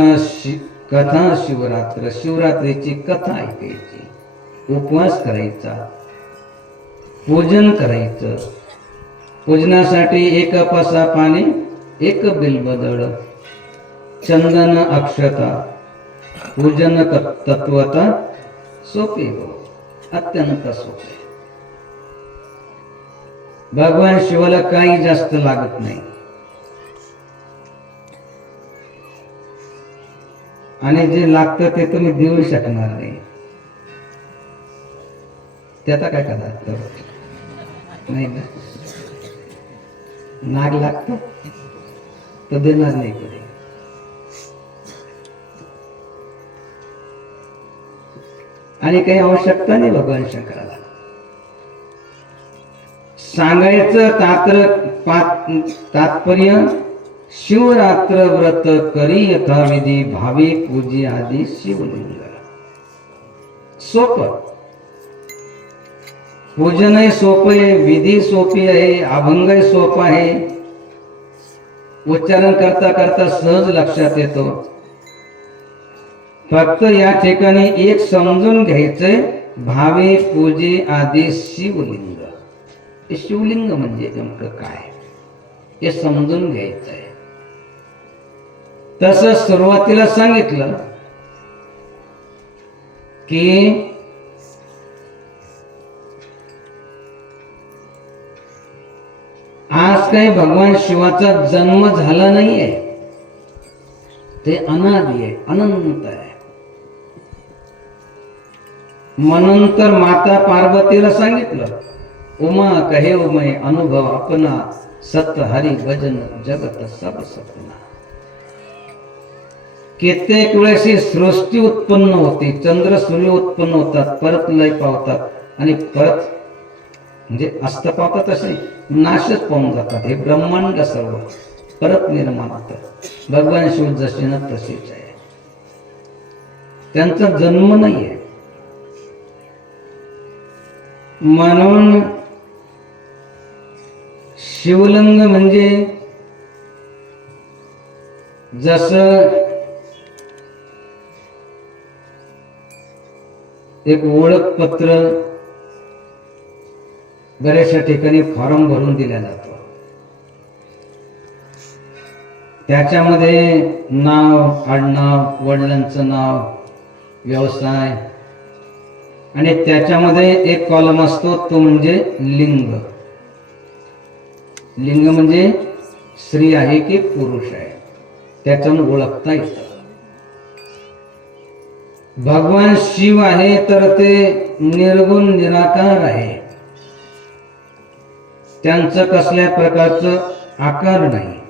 कथा शिवरात्र. शिवरात्रीची कथा ऐकायची, उपवास करायचा, पूजन करायचं, पूजनासाठी एक पसा पाणी, एक बिल्बदळ, चंदन अक्षता, पूजन तत्वता सोपे हो, अत्यंत सोपे. भगवान शिवाला काही जास्त लागत नाही. आणि जे लागतं ते तुम्ही देऊ शकणार नाही. त्याचा काय करणार नाही ना. नाग लागतो तर देणार नाही कधी. आणि काही आवश्यकता नाही भगवान शंकराला. सांगायचं तात्पर्य शिवरात्र व्रत करी यथाविधी भावे पूजी आदी शिवलिंग. सोप पूजनही सोप आहे, विधी सोपी आहे, अभंगही सोपा आहे. उच्चारण करता करता सहज लक्षात येतो. फक्त या ठिकाणी एक समजून घ्यायचंय, भावे पूजे आदी शिवलिंग. हे शिवलिंग म्हणजे नेमकं काय हे समजून घ्यायचंय. तसं सुरुवातीला सांगितलं की आज काही भगवान शिवाचा जन्म झाला नाहीये. ते अनादि आहे, अनंत आहे. म्हणून तर माता पार्वतीला सांगितलं, उमा कहे उमय अनुभव अपना, सत हरि भजन जगत सब सपना. कित्येक वेळेस सृष्टी उत्पन्न होती, चंद्र सूर्य उत्पन्न होतात, परत लय पावतात आणि परत म्हणजे अस्त पावतात, असे नाशच पावून जातात. हे ब्रह्मांड सर्व परत निर्माण होतं. भगवान शिव जसे ना तसेच आहे. त्यांचा जन्म नाहीये. म्हणून शिवलिंग म्हणजे जसं एक ओळखपत्र बऱ्याचशा ठिकाणी फॉर्म भरून दिला जातो. त्याच्यामध्ये नाव, आडनाव, वडिलांचं नाव, व्यवसाय आणि त्याच्यामध्ये एक कॉलम असतो तो म्हणजे लिंग. लिंग म्हणजे स्त्री आहे की पुरुष आहे, त्याच्यानं ओळखता येतं. भगवान शिव आहे तर ते निर्गुण निराकार आहे. त्यांचं कसल्या प्रकारचं आकार नाही.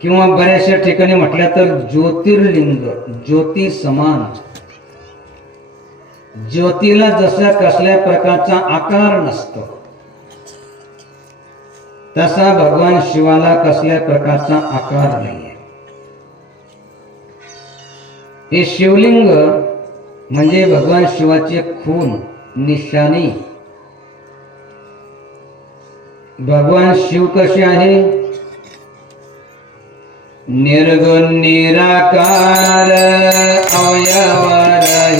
किंवा बऱ्याचशा ठिकाणी म्हटलं तर ज्योतिर्लिंग, ज्योती समान. ज्योतीला जसा कसल्या प्रकारचा आकार नसतो तसा भगवान शिवाला कसल्या प्रकारचा आकार नाहीये. हे शिवलिंग म्हणजे भगवान शिवाचे खून, निशाणी. भगवान शिव कसे आहे? निर्गुण निराकार अवयवरहित.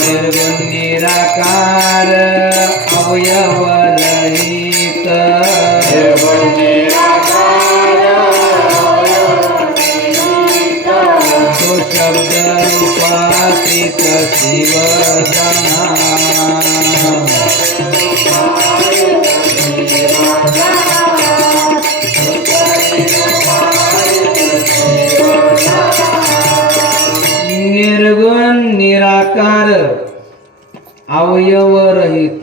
निर्गुण निराकार अवयवरहित. तो शब्द रूपातीत शिव जना. निर्गुण निराकार अवयवरहित.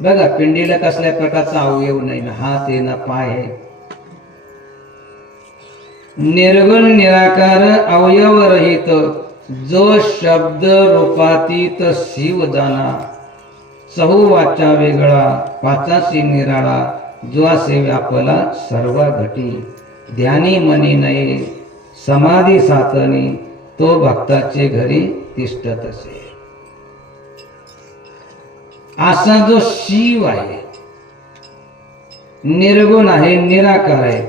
बघा पिंडीला कसल्या प्रकारचा अवयव नाही ना, हात आहे ना पाय आहे. निर्गुण निराकार अवयवरहित जो शब्द रूपातीत शिव जाना. चहू वाचा वेगळा पाचाशी निराळा. जो असे व्यापला सर्व घटी. ध्यानी मनी नये समाधी सातनी. तो भक्ताचे घरी तिष्ठत असे. असा जो शिव आहे निर्गुण आहे, निराकार आहे,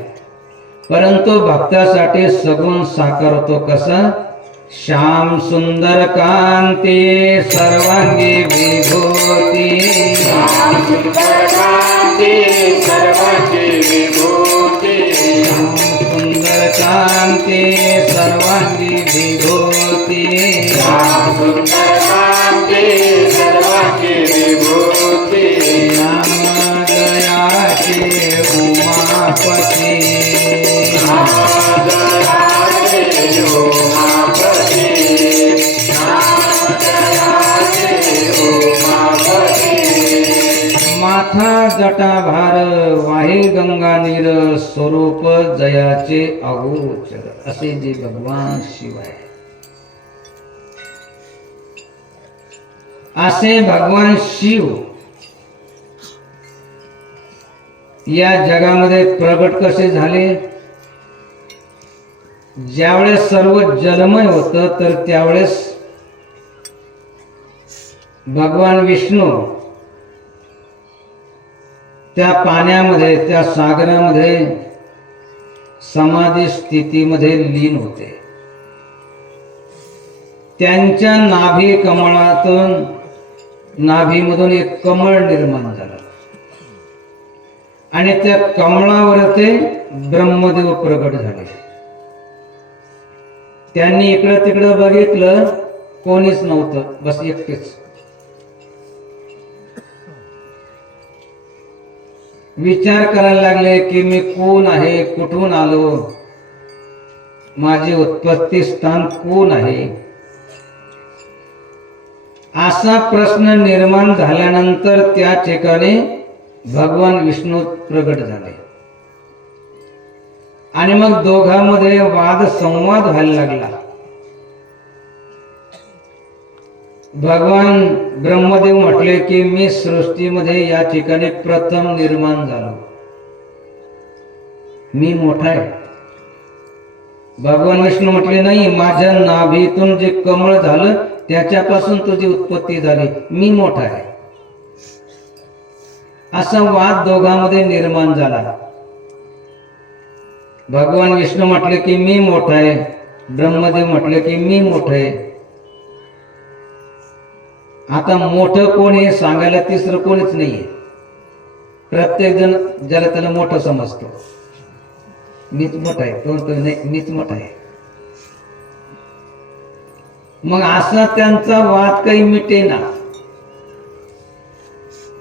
परंतु भक्तासाठी सगुण साकारतो. कसा? श्याम सुंदर कांती सर्वांगी विभूती श्याम सुंदर कांती सर्वांगी विभूती श्याम सुंदर कांती सर्वांगी विभूती श्याम सुंदर कांती सर्वांगी विभूती नाम दयाचे उमापती नाम दयाचे उमापती नाम दयाचे उमापती माथा जटाभार वाहे गंगा नीर स्वरूप जयाचे अगोचर असे जे भगवान शिव आहे, असे भगवान शिव या जगामध्ये प्रगट कसे झाले? ज्यावेळेस सर्व जलमय होतं तर त्यावेळेस भगवान विष्णू त्या पाण्यामध्ये, त्या सागरामध्ये समाधी स्थितीमध्ये लीन होते. त्यांच्या नाभी कमळातून, नाभीमधून एक कमळ निर्माण झालं आणि त्या कमळावर ते ब्रह्मदेव प्रगट झाले. त्यांनी इकडं तिकडं बघितलं, कोणीच नव्हतं, बस एकटेच. विचार करायला लागले की मी कोण आहे, कुठून आलो, माझे उत्पत्ती स्थान कोण आहे, असा प्रश्न निर्माण झाल्यानंतर त्या ठिकाणी भगवान विष्णू प्रगट झाले आणि मग दोघांमध्ये वाद संवाद व्हायला लागला. भगवान ब्रह्मदेव म्हटले की मी सृष्टीमध्ये या ठिकाणी प्रथम निर्माण झालो, मी मोठा आहे. भगवान विष्णू म्हटले नाही, माझ्या नाभीतून जे कमळ झालं त्याच्यापासून तुझी उत्पत्ती झाली, मी मोठा आहे. असा वाद दोघांमध्ये निर्माण झाला. भगवान विष्णू म्हटले की मी मोठा आहे, ब्रह्मदेव म्हटले की मी मोठा आहे. आता मोठं कोण आहे सांगायला तिसरं कोणीच नाहीये. प्रत्येक जण ज्याला त्याला मोठं समजतो, मीच मोठा आहे, तो नाही मीच मोठा आहे. मग असा त्यांचा वाद काही मिटेना.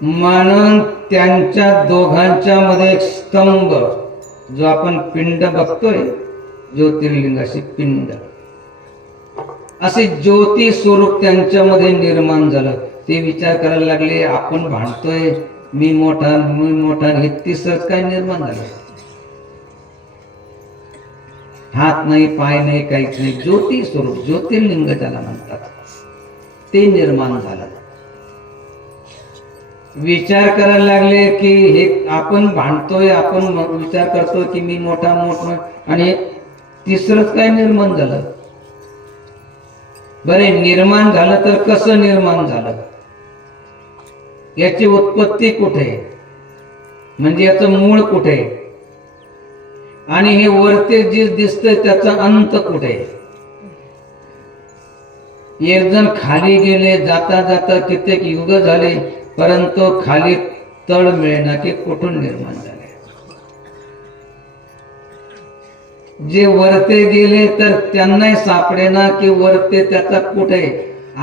म्हणून त्यांच्या दोघांच्या मध्ये एक स्तंभ, जो आपण पिंड बघतोय, ज्योतिर्लिंगाशी पिंड, असे ज्योती स्वरूप त्यांच्यामध्ये निर्माण झालं. ते विचार करायला लागले, आपण भांडतोय मी मोठा मी मोठा, हे तिसरंच काय निर्माण झालं? हात नाही, पाय नाही, काहीच नाही, ज्योती स्वरूप, ज्योतिर्लिंग ज्याला म्हणतात, ते निर्माण झालं. विचार करायला लागले की हे आपण भांडतोय, आपण विचार करतोय की मी मोठा मोठा, आणि तिसरंच काय निर्माण झालं? बरे, निर्माण झालं तर कसं निर्माण झालं, याची उत्पत्ती कुठे, म्हणजे याचं मूळ कुठे, आणि हे वरते जे दिसतंय त्याचा अंत कुठे? एक जण खाली गेले, जाता जाता कित्येक युग झाले, परंतु खाली तळ मिळेना की कुठून निर्माण झाले. जे वरते गेले तर त्यांनाही सापडेना की वरते त्याचा कुठे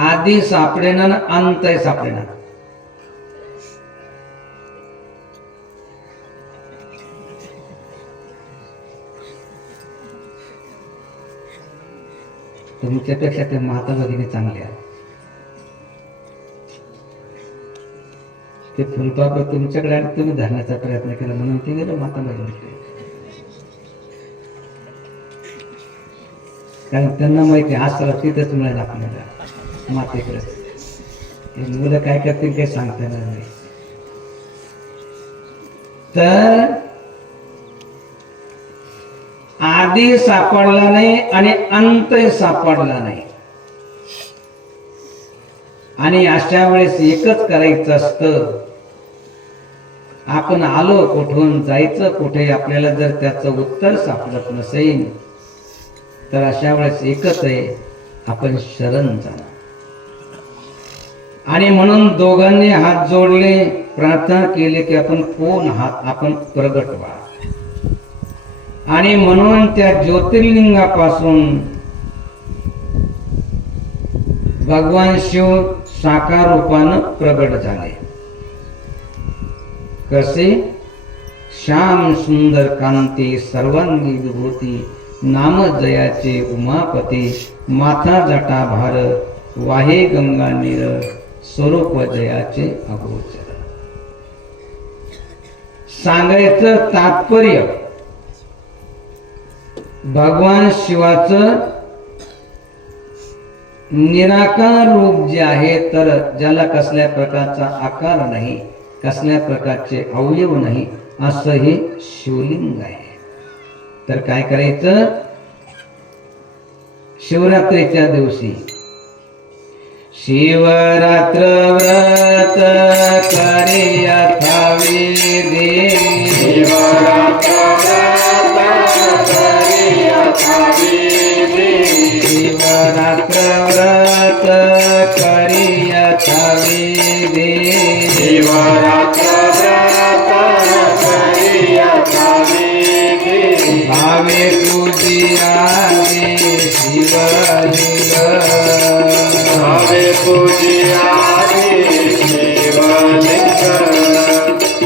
आधी सापडेना ना अंत सापडेना. तुमच्यापेक्षा ते माता भगिनी चांगले आहेत. ते फुलपाखर तुमच्याकडे आणि तुम्ही धरण्याचा प्रयत्न केला म्हणून ते गेलं माता भगिनी. कारण त्यांना माहिती आसरा तिथेच मिळेल आपल्याला, मातेकडे. मुलं काय करतील काही सांगता येणार नाही. तर आधी सापडला नाही आणि अंतही सापडला नाही, आणि अशा वेळेस एकच करायचं असतं, आपण आलो कुठून, जायचं कुठे, आपल्याला जर त्याचं उत्तर सापडत नसेल तर अशा वेळेस एकच आहे, आपण शरण जाणार. आणि म्हणून दोघांनी हात जोडले, प्रार्थना केली की आपण कोण आहात, आपण प्रगट व्हा. आणि म्हणून त्या ज्योतिर्लिंगापासून भगवान शिव साकार रूपानं प्रगट झाले. कसे? श्याम सुंदर कांती सर्वांगी विभूती, नाम जयाचे उमापती, माथा जटा भार, वाहे गंगा नीर, स्वरूप जयाचे अगोचर. सांगायचं तात्पर्य, भगवान शिवाचं निराकार रूप जे आहे, तर ज्याला कसल्या प्रकारचा आकार नाही, कसल्या प्रकारचे अवयव नाही, असं हे शिवलिंग आहे. तर काय करायचं? शिवरात्रीच्या दिवशी शिवरात्र व्रत करी अथावी देवी, शिवरात्र व्रत करी अथावी देवी, शिवरात्र व्रत करी अथावी देवी, शिवरात्र व्रत करी अथावी देवी, भावे पूजियावे शिवलिंग, भावे पूजियावे शिवलिंग,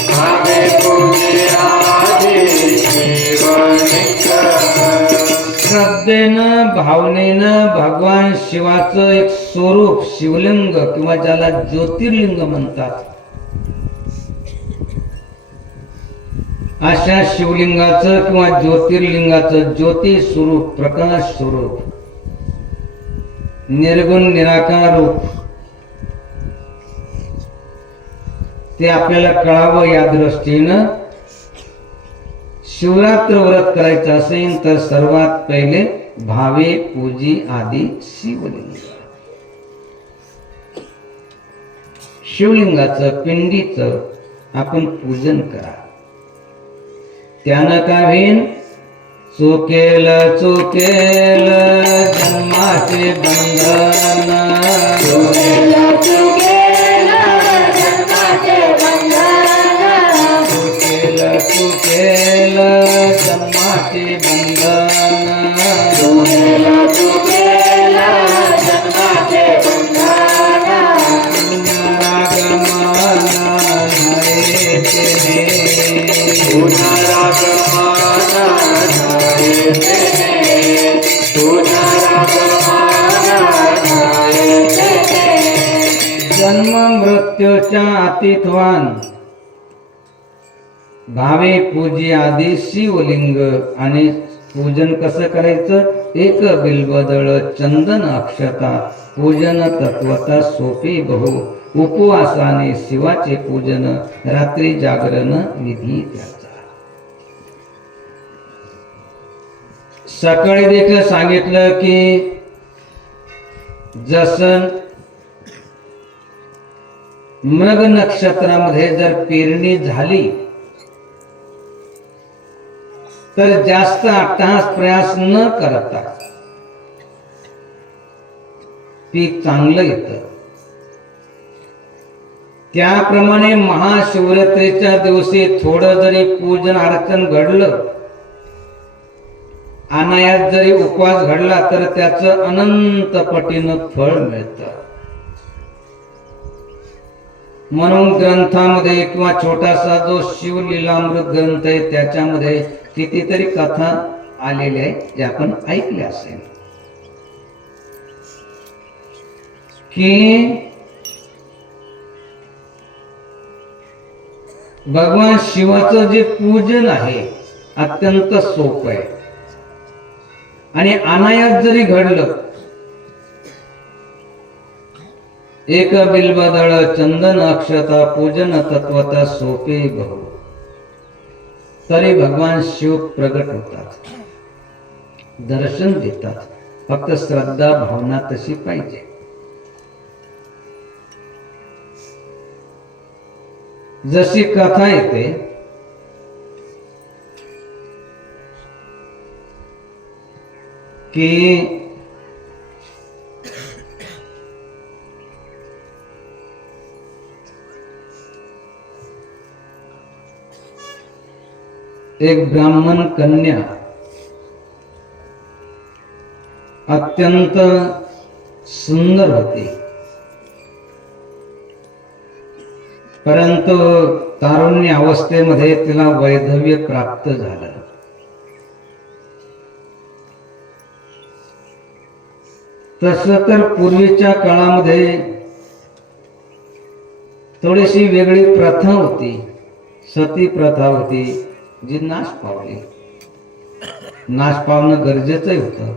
भावे पूजियावे शिवलिंग. श्रद्धेनं भावनेनं भगवान शिवाचं एक स्वरूप शिवलिंग किंवा ज्याला ज्योतिर्लिंग म्हणतात, अशा शिवलिंगाचं किंवा ज्योतिर्लिंगाचं ज्योती स्वरूप, प्रकाश स्वरूप, निर्गुण निराकार रूप ते आपल्याला कळावं. या दृष्टीनं शिवरात्र व्रत करायचं असेल तर सर्वात पहिले भावे पूजी आदी शिवलिंग, शिवलिंगाचं पिंडीचं आपण पूजन करा. त्यानं काय होईल? चुकेल चुकेल जन्माचे बंधन, चुकेल चुकेल जन्माचे बंधन, चुकेल चुकेल जन्माचे बंधन, चुकेल चुकेल जन्माचे बंधन, पुनरागमन हरे तेने, पुनरागमन हरे तेने, पुनरागमन हरे तेने. जन्म मृत्यूच्या अतीतवान भावे पूजी आदी शिवलिंग. आणि पूजन कसं करायचं? एक बिल्वदळ चंदन अक्षता, पूजन तत्वता सोपे बहु, उपवासाने शिवाचे पूजन, रात्री जागरण विधी त्याचा. सकाळी देखील सांगितलं की जसं मृग नक्षत्रामध्ये जर पेरणी झाली तर जास्त अट्टहास प्रयास न करता पीक चांगलं येतं. त्याप्रमाणे महाशिवरात्रीच्या दिवशी थोडं जरी पूजन अर्चन घडलं, अनायास जरी उपवास घडला, तर त्याचं अनंत पटीनं फळ मिळतं. म्हणून ग्रंथामध्ये किंवा छोटासा जो शिवलीलामृत ग्रंथ आहे त्याच्यामध्ये कितीतरी कथा आलेल्या आहेत, जे आपण ऐकल्या असेल की भगवान शिवाचं जे पूजन आहे अत्यंत सोपं आहे. आणि अनायास जरी घडलं, एक बिल्वदळ चंदन अक्षता, पूजन तत्वता सोपे बहु, तरी भगवान शिव प्रगट होतात, दर्शन देतात. फक्त श्रद्धा भावना तशी पाहिजे. जशी कथा येते की एक ब्राह्मण कन्या अत्यंत सुंदर होती, परंतु तारुण्य अवस्थेमध्ये तिला वैधव्य प्राप्त झालं. तसं तर पूर्वीच्या काळामध्ये थोडीशी वेगळी प्रथा होती, सती प्रथा होती, जी नाश पावली. नाश पावणं गरजेचंही होतं,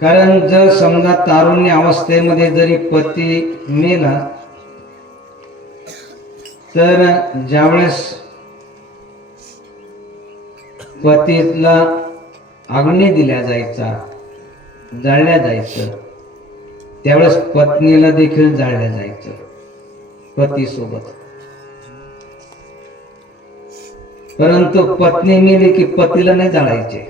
कारण जर समजा तारुण्य अवस्थेमध्ये जरी पती मेला तर ज्यावेळेस पतीला अग्नी दिल्या जायचा, जाळल्या जायचं, त्यावेळेस पत्नीला देखील जाळल्या जायचं पती सोबत. परंतु पत्नी मेली की पतीला नाही जाळायचे.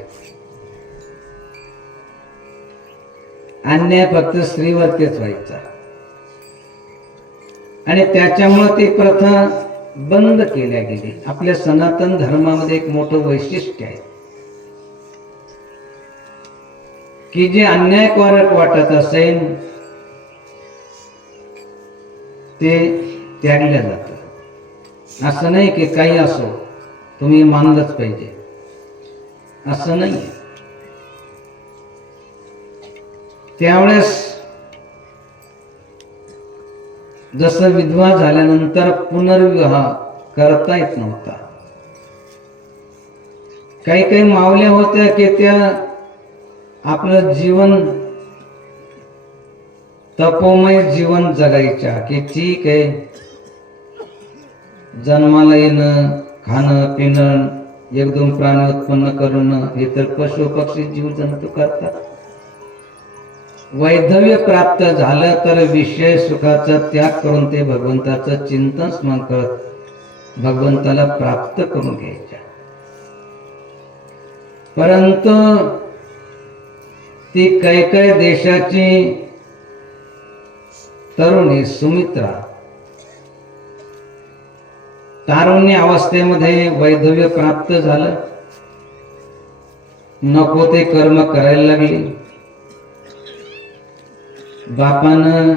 अन्याय फक्त स्त्रीवरतीच व्हायचा आणि त्याच्यामुळे ती प्रथा बंद केल्या गेली. आपल्या सनातन धर्मामध्ये एक मोठं वैशिष्ट्य आहे की जे अन्यायकारक वाटत असेल ते त्यागल्या जातं. असं नाही की काही असो तुम्ही मानलंच पाहिजे, असं नाही. त्यावेळेस जसं विधवा झाल्यानंतर पुनर्विवाह करता येत नव्हता. काही काही मावल्या होत्या की त्या आपलं जीवन तपोमय जीवन जगायच्या, की ठीक आहे जन्माला येणं, खाणं पिणं, एक दोन प्राणी उत्पन्न करणं हे तर पशु पक्षी जीवजंतू करतात. वैधव्य प्राप्त झालं तर विषय सुखाचा त्याग करून ते भगवंताचं चिंतन स्मरण करत भगवंताला प्राप्त करून घ्यायच्या. परंतु ती कैकेय देशाची तरुणी सुमित्रा तारुण्य अवस्थेमध्ये वैधव्य प्राप्त झालं, नको ते कर्म करायला लागली. बापानं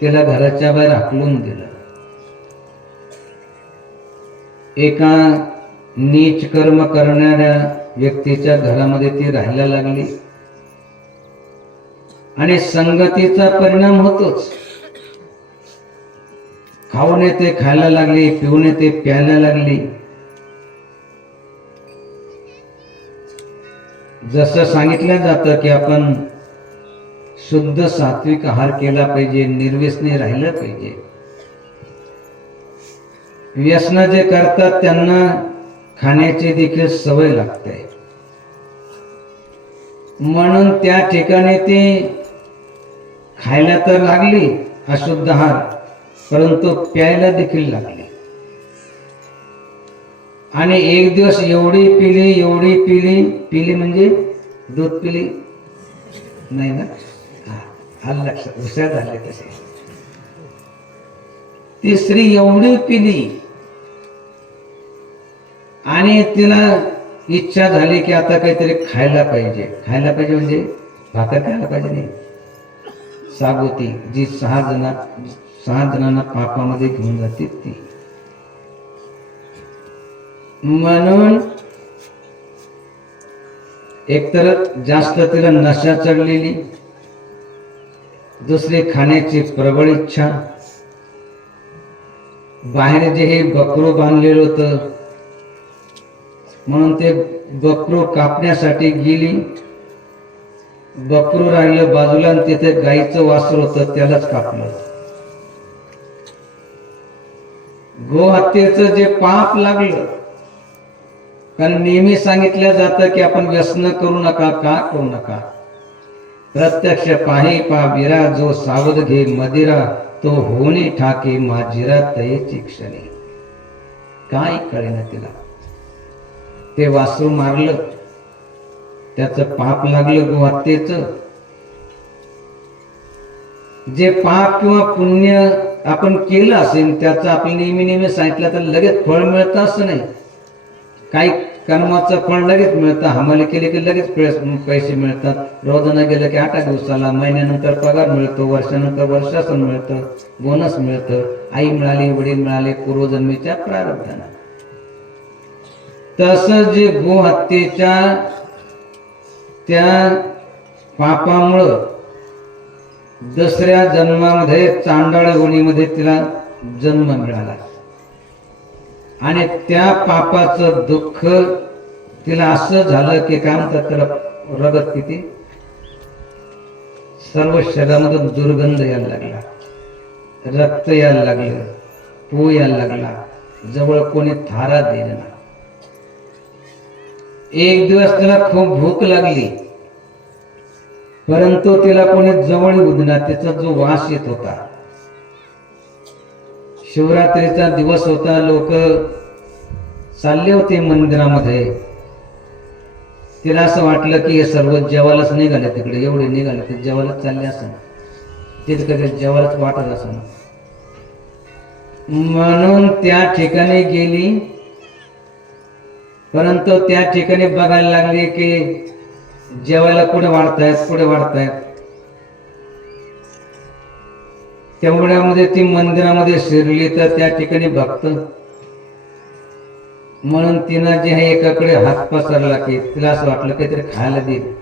तिला घराच्या बाहेर हाकलून दिलं. एका नीच कर्म करणाऱ्या व्यक्तीच्या घरामध्ये ती राहायला लागली आणि संगतीचा परिणाम होतोच. खाऊन येते खायला लागली, पिऊन येते प्यायला लागली. जसं सांगितलं जातं की आपण शुद्ध सात्विक आहार केला पाहिजे, निर्व्यसनी राहिलं पाहिजे. व्यसन जे करतात त्यांना खाण्याची देखील सवय लागते, म्हणून त्या ठिकाणी ती खायला तर लागली अशुद्ध आहार, परंतु प्यायला देखील लागली. आणि एक दिवस एवढी पिली म्हणजे दूध पिली नाही ना, आलं लक्षात, हुशार झाले तसे. ती स्त्री एवढी पिली आणि तिला इच्छा झाली की आता काहीतरी खायला पाहिजे. खायला पाहिजे म्हणजे भाकर खायला पाहिजे नाही, साबुती जी 6 जणांना पापामध्ये घेऊन जाते ती. म्हणून एकतर जास्त तिला नशा चढलेली, दुसरी खाण्याची प्रबळ इच्छा. बाहेर जे हे बकरू बांधलेलं होतं म्हणून ते बकरू कापण्यासाठी गेली. बकरू राहिलं बाजूला आणि तिथे गाईचं वासर होतं त्यालाच कापलं. गोहत्येचं जे पाप लागलं, कारण नेहमी सांगितलं जातं की आपण व्यसन करू नका, का करू नका. प्रत्यक्ष पाही पाबिरा जो सावध घे मदिरा, तो होणे ठाके माजिरा तयेची क्षणी. काय कळेना तिला. ते वासरू मारलं, त्याचं पाप लागलं गोहत्येचं. जे पाप किंवा पुण्य आपण केलं असेल त्याचं आपण नेहमी सांगितलं तर लगेच फळ मिळतं असं नाही. काही कर्माचं फळ लगेच मिळतं, हमाली केली की लगेच पैसे मिळतात, रोजानं गेलं की 8 दिवसाला, महिन्यानंतर पगार मिळतो, वर्षानंतर वर्षासन मिळतं, बोनस मिळतं, आई मिळाली, वडील मिळाले, पूर्वजन्मीच्या प्रारब्धानं. तसं जे गोहत्येच्या त्या पापामुळं दुसऱ्या जन्मामध्ये चांडाळ योनीमध्ये तिला जन्म मिळाला आणि त्या पापाचं दुःख तिला असं झालं की काय म्हणतात त्याला, रगत किती सर्व शरीरामधून दुर्गंध यायला लागला, रक्त यायला लागलं, पू यायला लागला, जवळ कोणी थारा देईना. एक दिवस तिला खूप भूक लागली, परंतु तिला कोणी जवळ येऊ देईना. त्याचा जो वास येत होता, शिवरात्रीचा दिवस होता, लोक चालले होते मंदिरामध्ये. तिला असं वाटलं की हे सर्व जेवायलाच निघाले, तिकडे एवढे निघाले ते जेवायलाच चालले असं, ते कधी जेवायलाच वाटत असं. म्हणून त्या ठिकाणी गेली, परंतु त्या ठिकाणी बघायला लागली की जेवायला पुढे वाढतायत, पुढे वाढतायत. तेवढ्यामध्ये ती मंदिरामध्ये शिरली तर त्या ठिकाणी भक्त, म्हणून तिनं जे आहे एकाकडे हात पसरला की तिला असं वाटलं काहीतरी खायला देईल.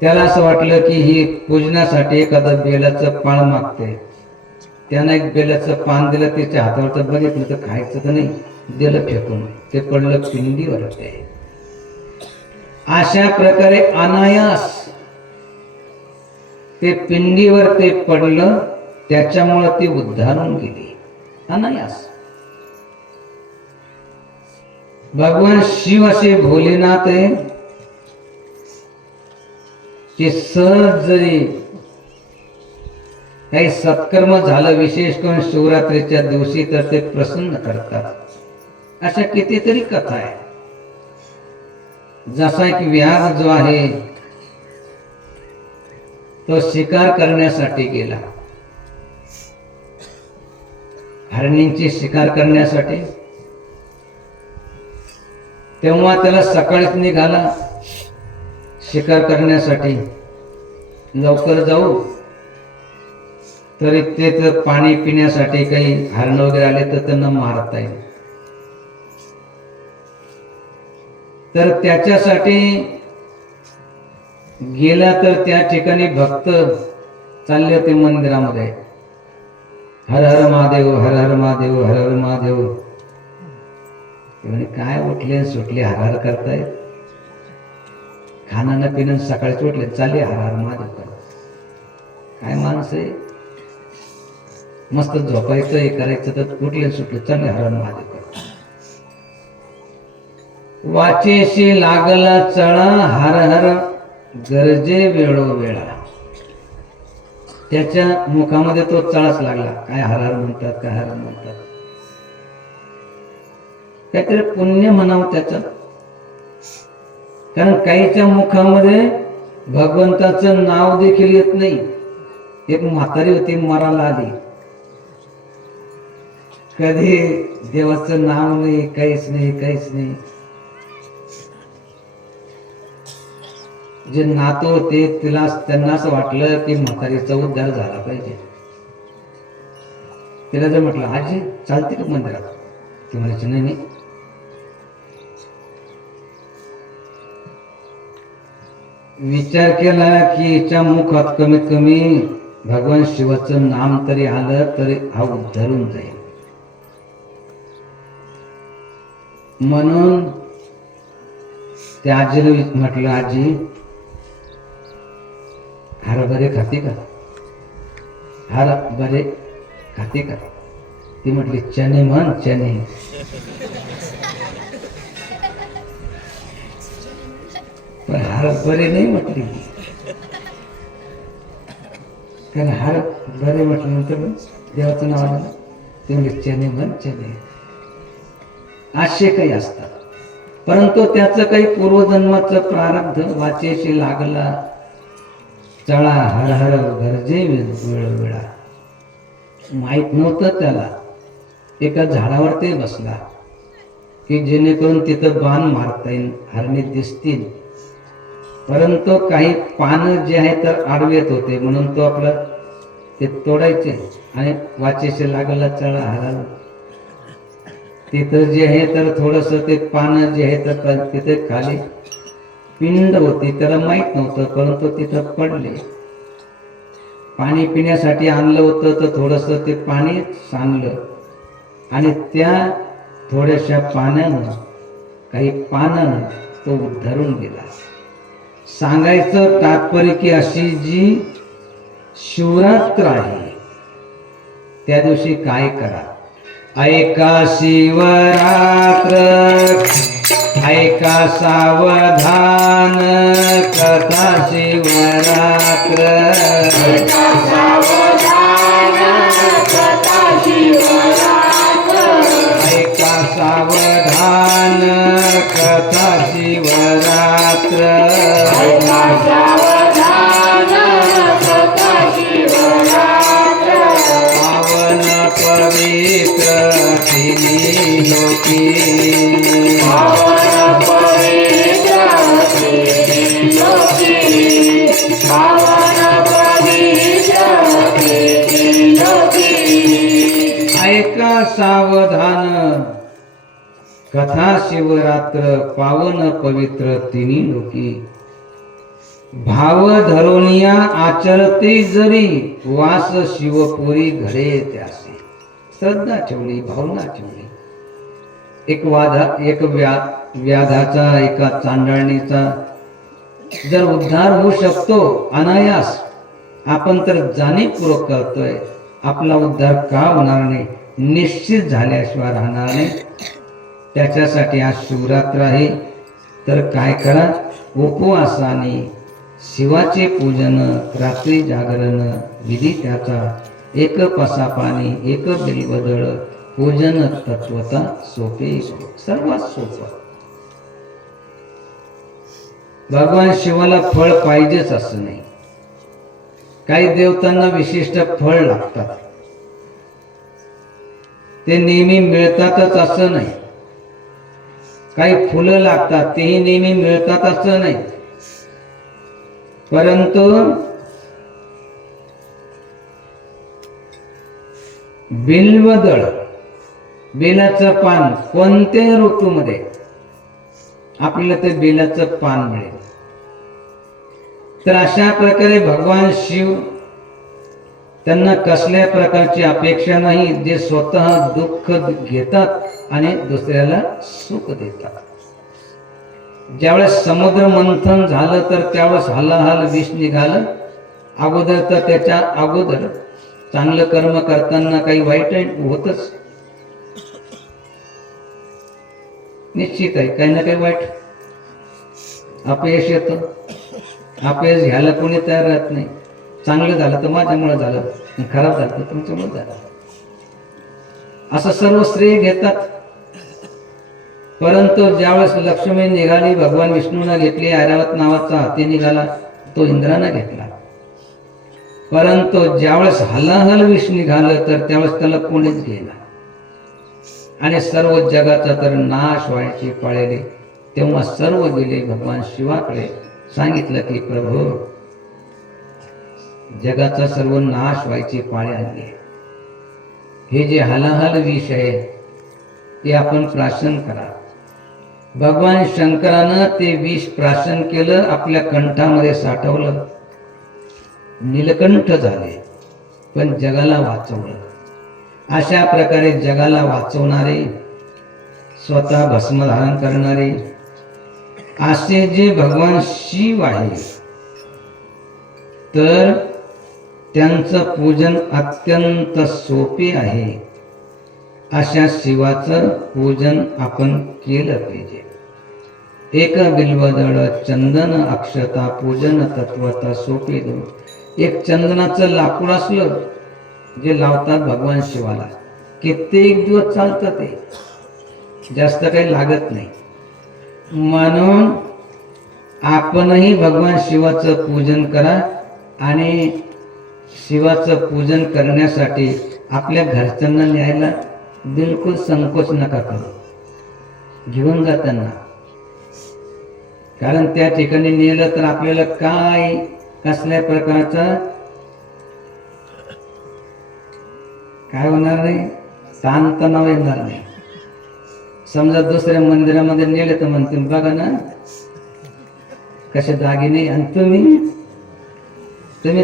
त्याला असं वाटलं की ही पूजनासाठी एखादं बेलाचं पान मागते. त्यानं एक बेलाचं पान दिलं, तिच्या हातावर तर बघितलं तर खायचं तर नाही, दिलं फेकून, ते पडलं पिंडीवर. अशा प्रकारे अनायास ते पिंडीवर ते पडलं, त्याच्यामुळं ती उद्धारून गेली अनायास. भगवान शिव असे भोलेनाथ आहे की सहज जरी काही सत्कर्म झालं, विशेष करून शिवरात्रीच्या दिवशी, तर ते प्रसन्न करतात. अशा कितीतरी कथा आहे. जसा एक व्याघ जो आहे तो शिकार करण्यासाठी गेला, हरणींची शिकार करण्यासाठी. तेव्हा त्याला सकाळीच निघाला शिकार करण्यासाठी, लवकर जाऊ, तरी ते पाणी पिण्यासाठी काही हरण वगैरे आले तर त्यांना मारता येईल. तर त्याच्यासाठी गेला, तर त्या ठिकाणी भक्त चालले होते मंदिरामध्ये, हर हर महादेव, हर हर महादेव, हर हर महादेव. काय उठले सुटले हर हर करतायत, खाणं न पिणं सकाळीच उठले, चालले हर हर महादेव करत. काय माणूस आहे, मस्त झोपायचं हे करायचं, तर उठले सुटले चालले हर हर महादेव करत. वाचेशी लागला चळा, हर हर गरजे वेळोवेळा. त्याच्या मुखामध्ये तो चळाच लागला, काय हर हर म्हणतात, काय हर हर म्हणतात. काहीतरी पुण्य म्हणावं त्याचं, कारण काहीच्या मुखामध्ये भगवंताचं नाव देखील येत नाही. एक म्हातारी होती, मराला आली, कधी देवाचं नाव नाही, काहीच नाही, काहीच नाही. जे नातं होते तिला, त्यांना असं वाटलं की म्हातारीचा उद्धार झाला पाहिजे. तिला जर म्हटलं आजी चालते का मंदिरात, ती म्हणायची नाही नाही. विचार केला की हिच्या मुखात कमीत कमी भगवान शिवाचं नाम तरी आलं तरी हा उद्धारून जाईल. म्हणून त्या आजीला म्हटलं, आजी हरभरे खाते का, हरभरे खाते का. ती म्हटली चणे म्हण, चणे. पण हरभरे नाही म्हटली, कारण हरभरे म्हटल्यानंतर देवाचं नाव आलं. ते म्हणजे चणे म्हण, चणे. असे काही असतात, परंतु त्याचं काही पूर्वजन्माचं प्रारब्ध वाचेशी लागला चळा, हर हर गरजे वेळोवेळा. माहित नव्हतं त्याला. एका झाडावर ते बसला, की जेणेकरून तिथं बाण मारता येईल, हरणे दिसतील. परंतु काही पानं जे आहे तर आडवेत होते, म्हणून तो आपला ते तोडायचे आणि वाचेचे लागला चढा हराला. तिथं जे आहे तर थोडस ते पानं जे आहे तर तिथे खाली पिंड होती, त्याला माहित नव्हतं, परंतु तिथं पडले. पाणी पिण्यासाठी आणलं होतं तर थोडस ते पाणी सांडलं आणि त्या थोड्याशा पाण्यानं काही पानानं तो धरून गेला. सांगायचं तात्पर्य की अशी जी शिवरात्र आहे त्या दिवशी काय करा. ऐका शिवरात्र ऐका सावधान, कथा शिवरात्र ऐका सावधान, कथा शिवरात्र. ऐका सावधान, कथा शिवरात्र. ऐका सावधान, कथा शिवरात्र. पावन पवित्र तिन्ही लोकी, पावन पवित्र तिन्ही लोकी, पावन पवित्र तिन्ही लोकी. ऐका सावधान, कथा शिवरात्र, पावन पवित्र तिन्ही लोकी. भाव धरोनिया आचरते जरी, वास शिवपुरी घडे त्यासी. श्रद्धा ठेवली, भावना ठेवली. एक व्याधाचा, एका चांडाळणीचा जर उद्धार होऊ शकतो अनायास, आपण तर जाणीवपूर्वक करतोय, आपला उद्धार का होणार नाही, निश्चित झाल्याशिवाय राहणार नाही. त्याच्यासाठी आज शिवरात्र आहे, तर काय करा, उपवासाने शिवाचे पूजन, रात्री जागरण, विधी त्याचा, एक पसापाणी, एक बिल्वदळ, पूजन तत्वता सोपे, सर्वात सोपं. भगवान शिवाला फळ पाहिजेच असं नाही. काही देवतांना विशिष्ट फळ लागतात, ते नेहमी मिळतातच असं नाही. काही फुलं लागतात, तेही नेहमी मिळतात असं नाही. परंतु बिल्वदळ, बेलाचं पान कोणत्याही ऋतूमध्ये आपल्याला ते बेलाचं पान मिळेल. तर अशा प्रकारे भगवान शिव, त्यांना कसल्या प्रकारची अपेक्षा नाही, जे स्वतः दुःख घेतात आणि दुसऱ्याला सुख देतात. ज्यावेळेस समुद्र मंथन झालं तर त्यावेळेस हलाहल विष निघालं. अगोदर तर त्याच्या अगोदर चांगलं कर्म करताना काही वाईट होतच, निश्चित आहे, काही ना काही वाईट अपयश येतं. अपयश घ्यायला कोणी तयार राहत नाही. चांगलं झालं तर माझ्यामुळे झालं, खराब झालं तर तुमच्यामुळे झालं, असं सर्व श्रेय घेतात. परंतु ज्यावेळेस लक्ष्मी निघाली, भगवान विष्णूंना घेतली, ऐरावत नावाचा हाती निघाला, तो इंद्रानं घेतला. परंतु ज्यावेळेस हलाहल विष निघालं तर त्यावेळेस त्याला कोणीच घेणार आणि सर्व जगाचा तर नाश व्हायची पाळले. तेव्हा सर्व गेले भगवान शिवाकडे, सांगितलं की प्रभू, जगाचा सर्व नाश व्हायची पाळी आली, हे जे हलाहल विष आहे ते आपण प्राशन करा. भगवान शंकरानं ते विष प्राशन केलं, आपल्या कंठामध्ये साठवलं, नीलकंठ झाले, पण जगाला वाचवलं. अशा प्रकारे जगाला वाचवणारे, स्वतः भस्म धारण करणारे असे जे भगवान शिव आहे, तर त्यांचं पूजन अत्यंत सोपे आहे. अशा शिवाचं पूजन आपण केलं पाहिजे. एक बिल्वदळ, चंदन, अक्षता, पूजन तत्वता सोपे दो. एक चंदनाचं लाकूड असलं जे लावतात भगवान शिवाला, कित्येक दिवस चालतं, ते जास्त काही लागत नाही. म्हणून आपणही भगवान शिवाचं पूजन करा आणि शिवाचं पूजन करण्यासाठी आपल्या घरच्यांना न्यायला बिलकुल संकोच नका करू. घेऊन जा त्यांना. कारण त्या ठिकाणी नेलं तर आपल्याला काय कसल्या प्रकारचा काय होणार नाही, ताणतणाव येणार नाही. समजा दुसऱ्या मंदिरामध्ये नेले तर म्हणतील बघा ना कसे दागिने, आणि तुम्ही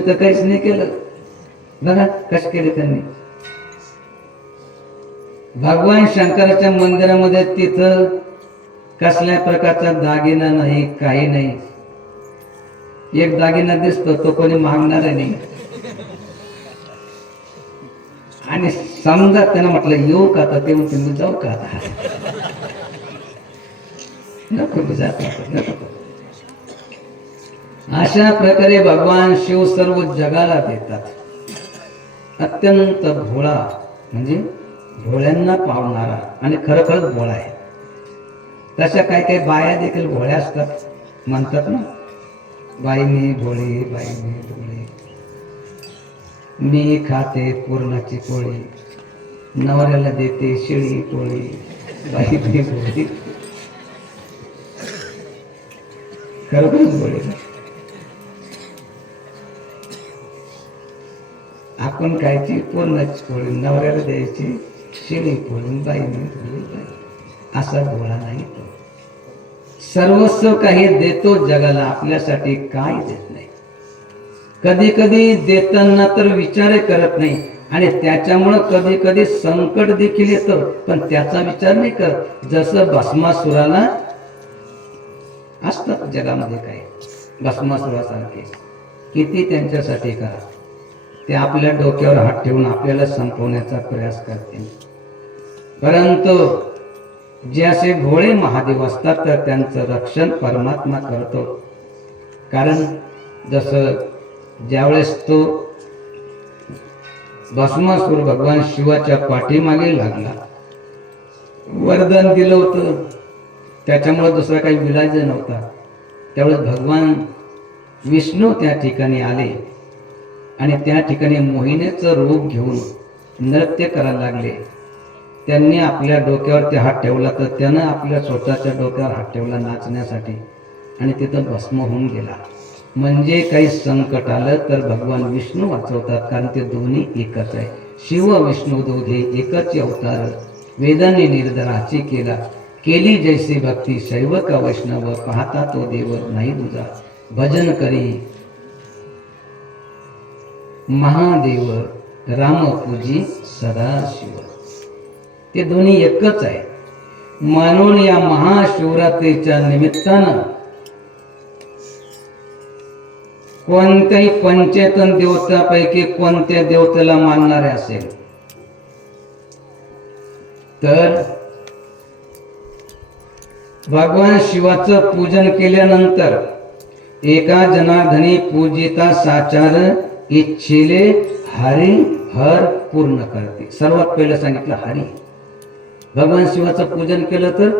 तर काहीच नाही केलं, बघा कसे केले त्यांनी. भगवान शंकराच्या मंदिरामध्ये तिथं कसल्या प्रकारचा दागिना नाही, काही नाही. एक दागिना दिसतो तो कोणी मागणार नाही. आणि समजा त्यांना म्हटलं येऊ का आता, ते म्हणते मी जाऊ का आता, नको मी जात नको. अशा प्रकारे भगवान शिव सर्व जगाला देतात. अत्यंत भोळा म्हणजे भोळ्यांना पावणारा, आणि खरोखरच भोळा आहे. तशा काही काही बाया देखील भोळ्या असतात, म्हणतात ना बाई मी भोळी, बाई मी भोळी, मी खाते पुरणाची पोळी, नवऱ्याला देते शिळी पोळी, बाई मी भोळी. खरोखरच भोळी. आपण खायची पुरणाची पोळी, नवऱ्याला द्यायची शिळी पोळी, बाई मी भोळी बाई. असा भोळा नाही तो. सर्वस्व काही देतो जगाला, आपल्यासाठी काय देत नाही. कधी कधी देताना तर विचार करत नाही, आणि त्याच्यामुळं कधी कधी संकट देखील येतं, पण त्याचा विचार नाही करत. जसं भस्मासुराला असतात जगामध्ये काय, भस्मासुरासारखे किती त्यांच्यासाठी करा, ते आपल्या डोक्यावर हात ठेवून आपल्याला संपवण्याचा प्रयास करतील. परंतु जे असे भोळे महादेव असतात तर त्यांचं रक्षण परमात्मा करतो. कारण जसं ज्यावेळेस तो भस्मासूर भगवान शिवाच्या पाठीमागे लागला, वरदान दिलं होतं, त्याच्यामुळे दुसरा काही विलाज नव्हता. त्यावेळेस भगवान विष्णू त्या ठिकाणी आले आणि त्या ठिकाणी मोहिनीचं रूप घेऊन नृत्य करायला लागले. त्यांनी आपल्या डोक्यावर हात ठेवला तर त्यानं आपल्या स्वतःच्या डोक्यावर हात ठेवला नाचण्यासाठी, आणि तिथं भस्म होऊन गेला. म्हणजे काही संकट आलं तर भगवान विष्णू वाचवतात, कारण ते दोन्ही एकच आहे. शिव विष्णू दोघे एकच अवतार, वेदांनी निर्धाराची केली जैसी भक्ती, शैव का वैष्णव पाहता तो देव नाही तुझा, भजन करी महादेव राम पूजी सदाशिव. ते दोन्ही एकच आहे. म्हणून या महाशिवरात्रीच्या निमित्तानं कोणत्याही पंचेतन देवतापैकी कोणत्या देवतेला मानणारे असेल तर भगवान शिवाचं पूजन केल्यानंतर एका जनार्दनी पूजिता साचार इच्छिले हरी हर पूर्ण करते. सर्वात पहिलं सांगितलं हरी. भगवान शिवाचं पूजन केलं तर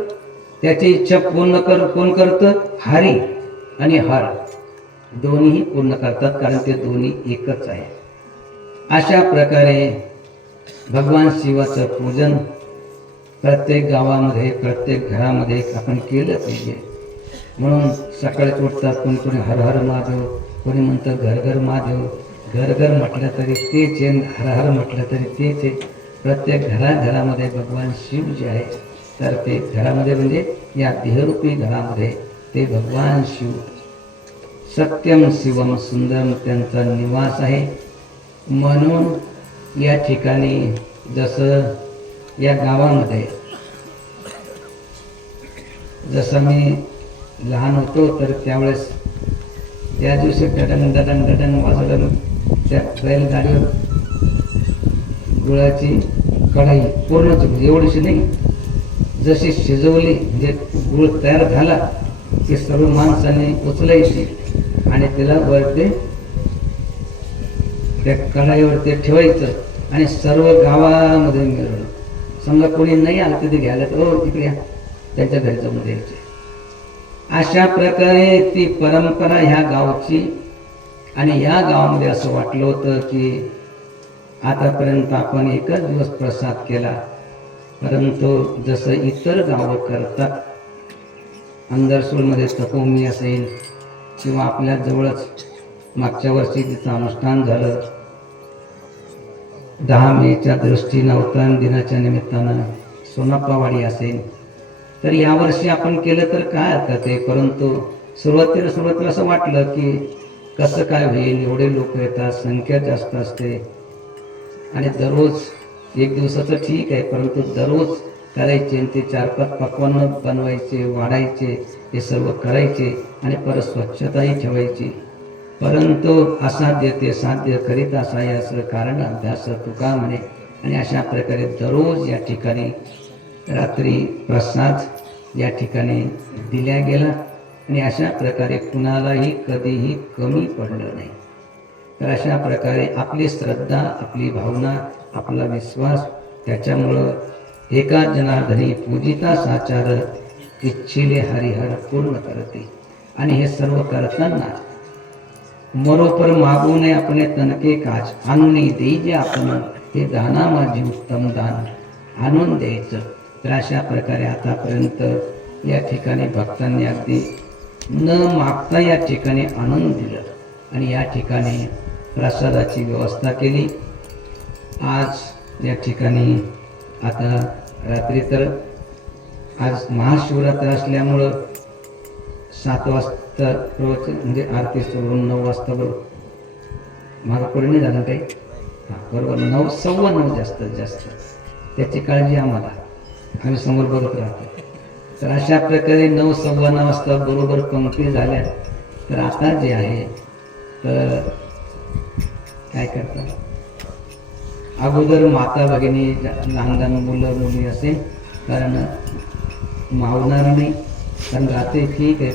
त्याची इच्छा पूर्ण कोण करतं? हरी आणि हर दोन्ही पूर्ण करतात, कारण ते दोन्ही एकच आहे. अशा प्रकारे भगवान शिवाचं पूजन प्रत्येक गावामध्ये प्रत्येक घरामध्ये आपण केलं पाहिजे. म्हणून सकाळी उठतात कोणी कोणी हर हर महादेव, कोणी म्हणतं घर घर महादेव. घर घर म्हटलं तरी तेच आहे, हर हर म्हटलं तरी तेच आहे. प्रत्येक घराघरामध्ये भगवान शिव जे आहे तर ते घरामध्ये म्हणजे या देहरूपी घरामध्ये ते भगवान शिव सत्यम शिवम सुंदरम त्यांचा निवास आहे. म्हणून या ठिकाणी जसं या गावामध्ये जसं मी लहान होतो तर त्यावेळेस त्या दिवशी डडंग डडंग डडंग वाजलं, त्या बैलगाडीवर गुळाची कढाई पूर्ण एवढीशी नाही, जशी शिजवली म्हणजे गुळ तयार झाला की सर्व माणसाने उचलायची आणि तिला वरती त्या कढाईवर ते ठेवायचं आणि सर्व गावामध्ये मिळवलं. समजा कोणी नाही आलं तिथे घ्यायला तर हो तिकडे त्यांच्या घरी जाऊन द्यायचे. अशा प्रकारे ती परंपरा ह्या गावची. आणि या गावामध्ये असं वाटलं होतं की आतापर्यंत आपण एकच दिवस प्रसाद केला, परंतु जसं इतर गावं करतात, अंदरसूरमध्ये तपोमी असेल किंवा आपल्या जवळच मागच्या वर्षी तिचं अनुष्ठान झालं 10 मेच्या दृष्टीनं अवतरण दिनाच्या निमित्तानं सोनाप्पावाडी असेल, तर यावर्षी आपण केलं तर काय हरकत आहे. परंतु सुरुवातीला असं वाटलं की कसं काय होईल, एवढे लोक येतात, संख्या जास्त असते आणि दररोज एक दिवसाचं ठीक आहे, परंतु दररोज करायचे आणि ते 4-5 पक्वानं बनवायचे, वाढायचे, हे सर्व करायचे आणि परत स्वच्छताही ठेवायची. परंतु असाध्य ते साध्य करीत असाय असं कारण अभ्यास तुका म्हणे. आणि अशा प्रकारे दररोज या ठिकाणी रात्री प्रसाद या ठिकाणी दिल्या गेला आणि अशा प्रकारे कुणालाही कधीही कमी पडलं नाही. तर अशा प्रकारे आपली श्रद्धा, आपली भावना, आपला विश्वास, त्याच्यामुळं एका जनार्दनी पूजिता साचार इच्छिले हरिहर पूर्ण करते. आणि हे सर्व करताना मरोपर मागू नये आपले तनके काज, आणून देई जे आपण हे दाना माझे उत्तम दान आणून द्यायचं. तर अशा प्रकारे आतापर्यंत या ठिकाणी भक्तांनी अगदी न मागता या ठिकाणी आणून दिलं आणि या ठिकाणी प्रसादाची व्यवस्था केली. आज या ठिकाणी आता रात्री तर आज महाशिवरात्र असल्यामुळं 7 वाजता रोज म्हणजे आरती सोडून 9 वाजता बरोबर मागं पुढे नाही झालं काही, हां बरोबर 9, 9:15 जास्तीत जास्त, त्याची काळजी आम्हाला, आम्ही समोर बघत राहतो. तर अशा प्रकारे 9, 9:15 वाजता बरोबर पंक्ती झाल्या. तर आता जे आहे तर काय करतात, अगोदर माता भगिनी, लहान लहान मुलं मुली असेल, कारण मावणार नाही, कारण रात्री ठीक आहे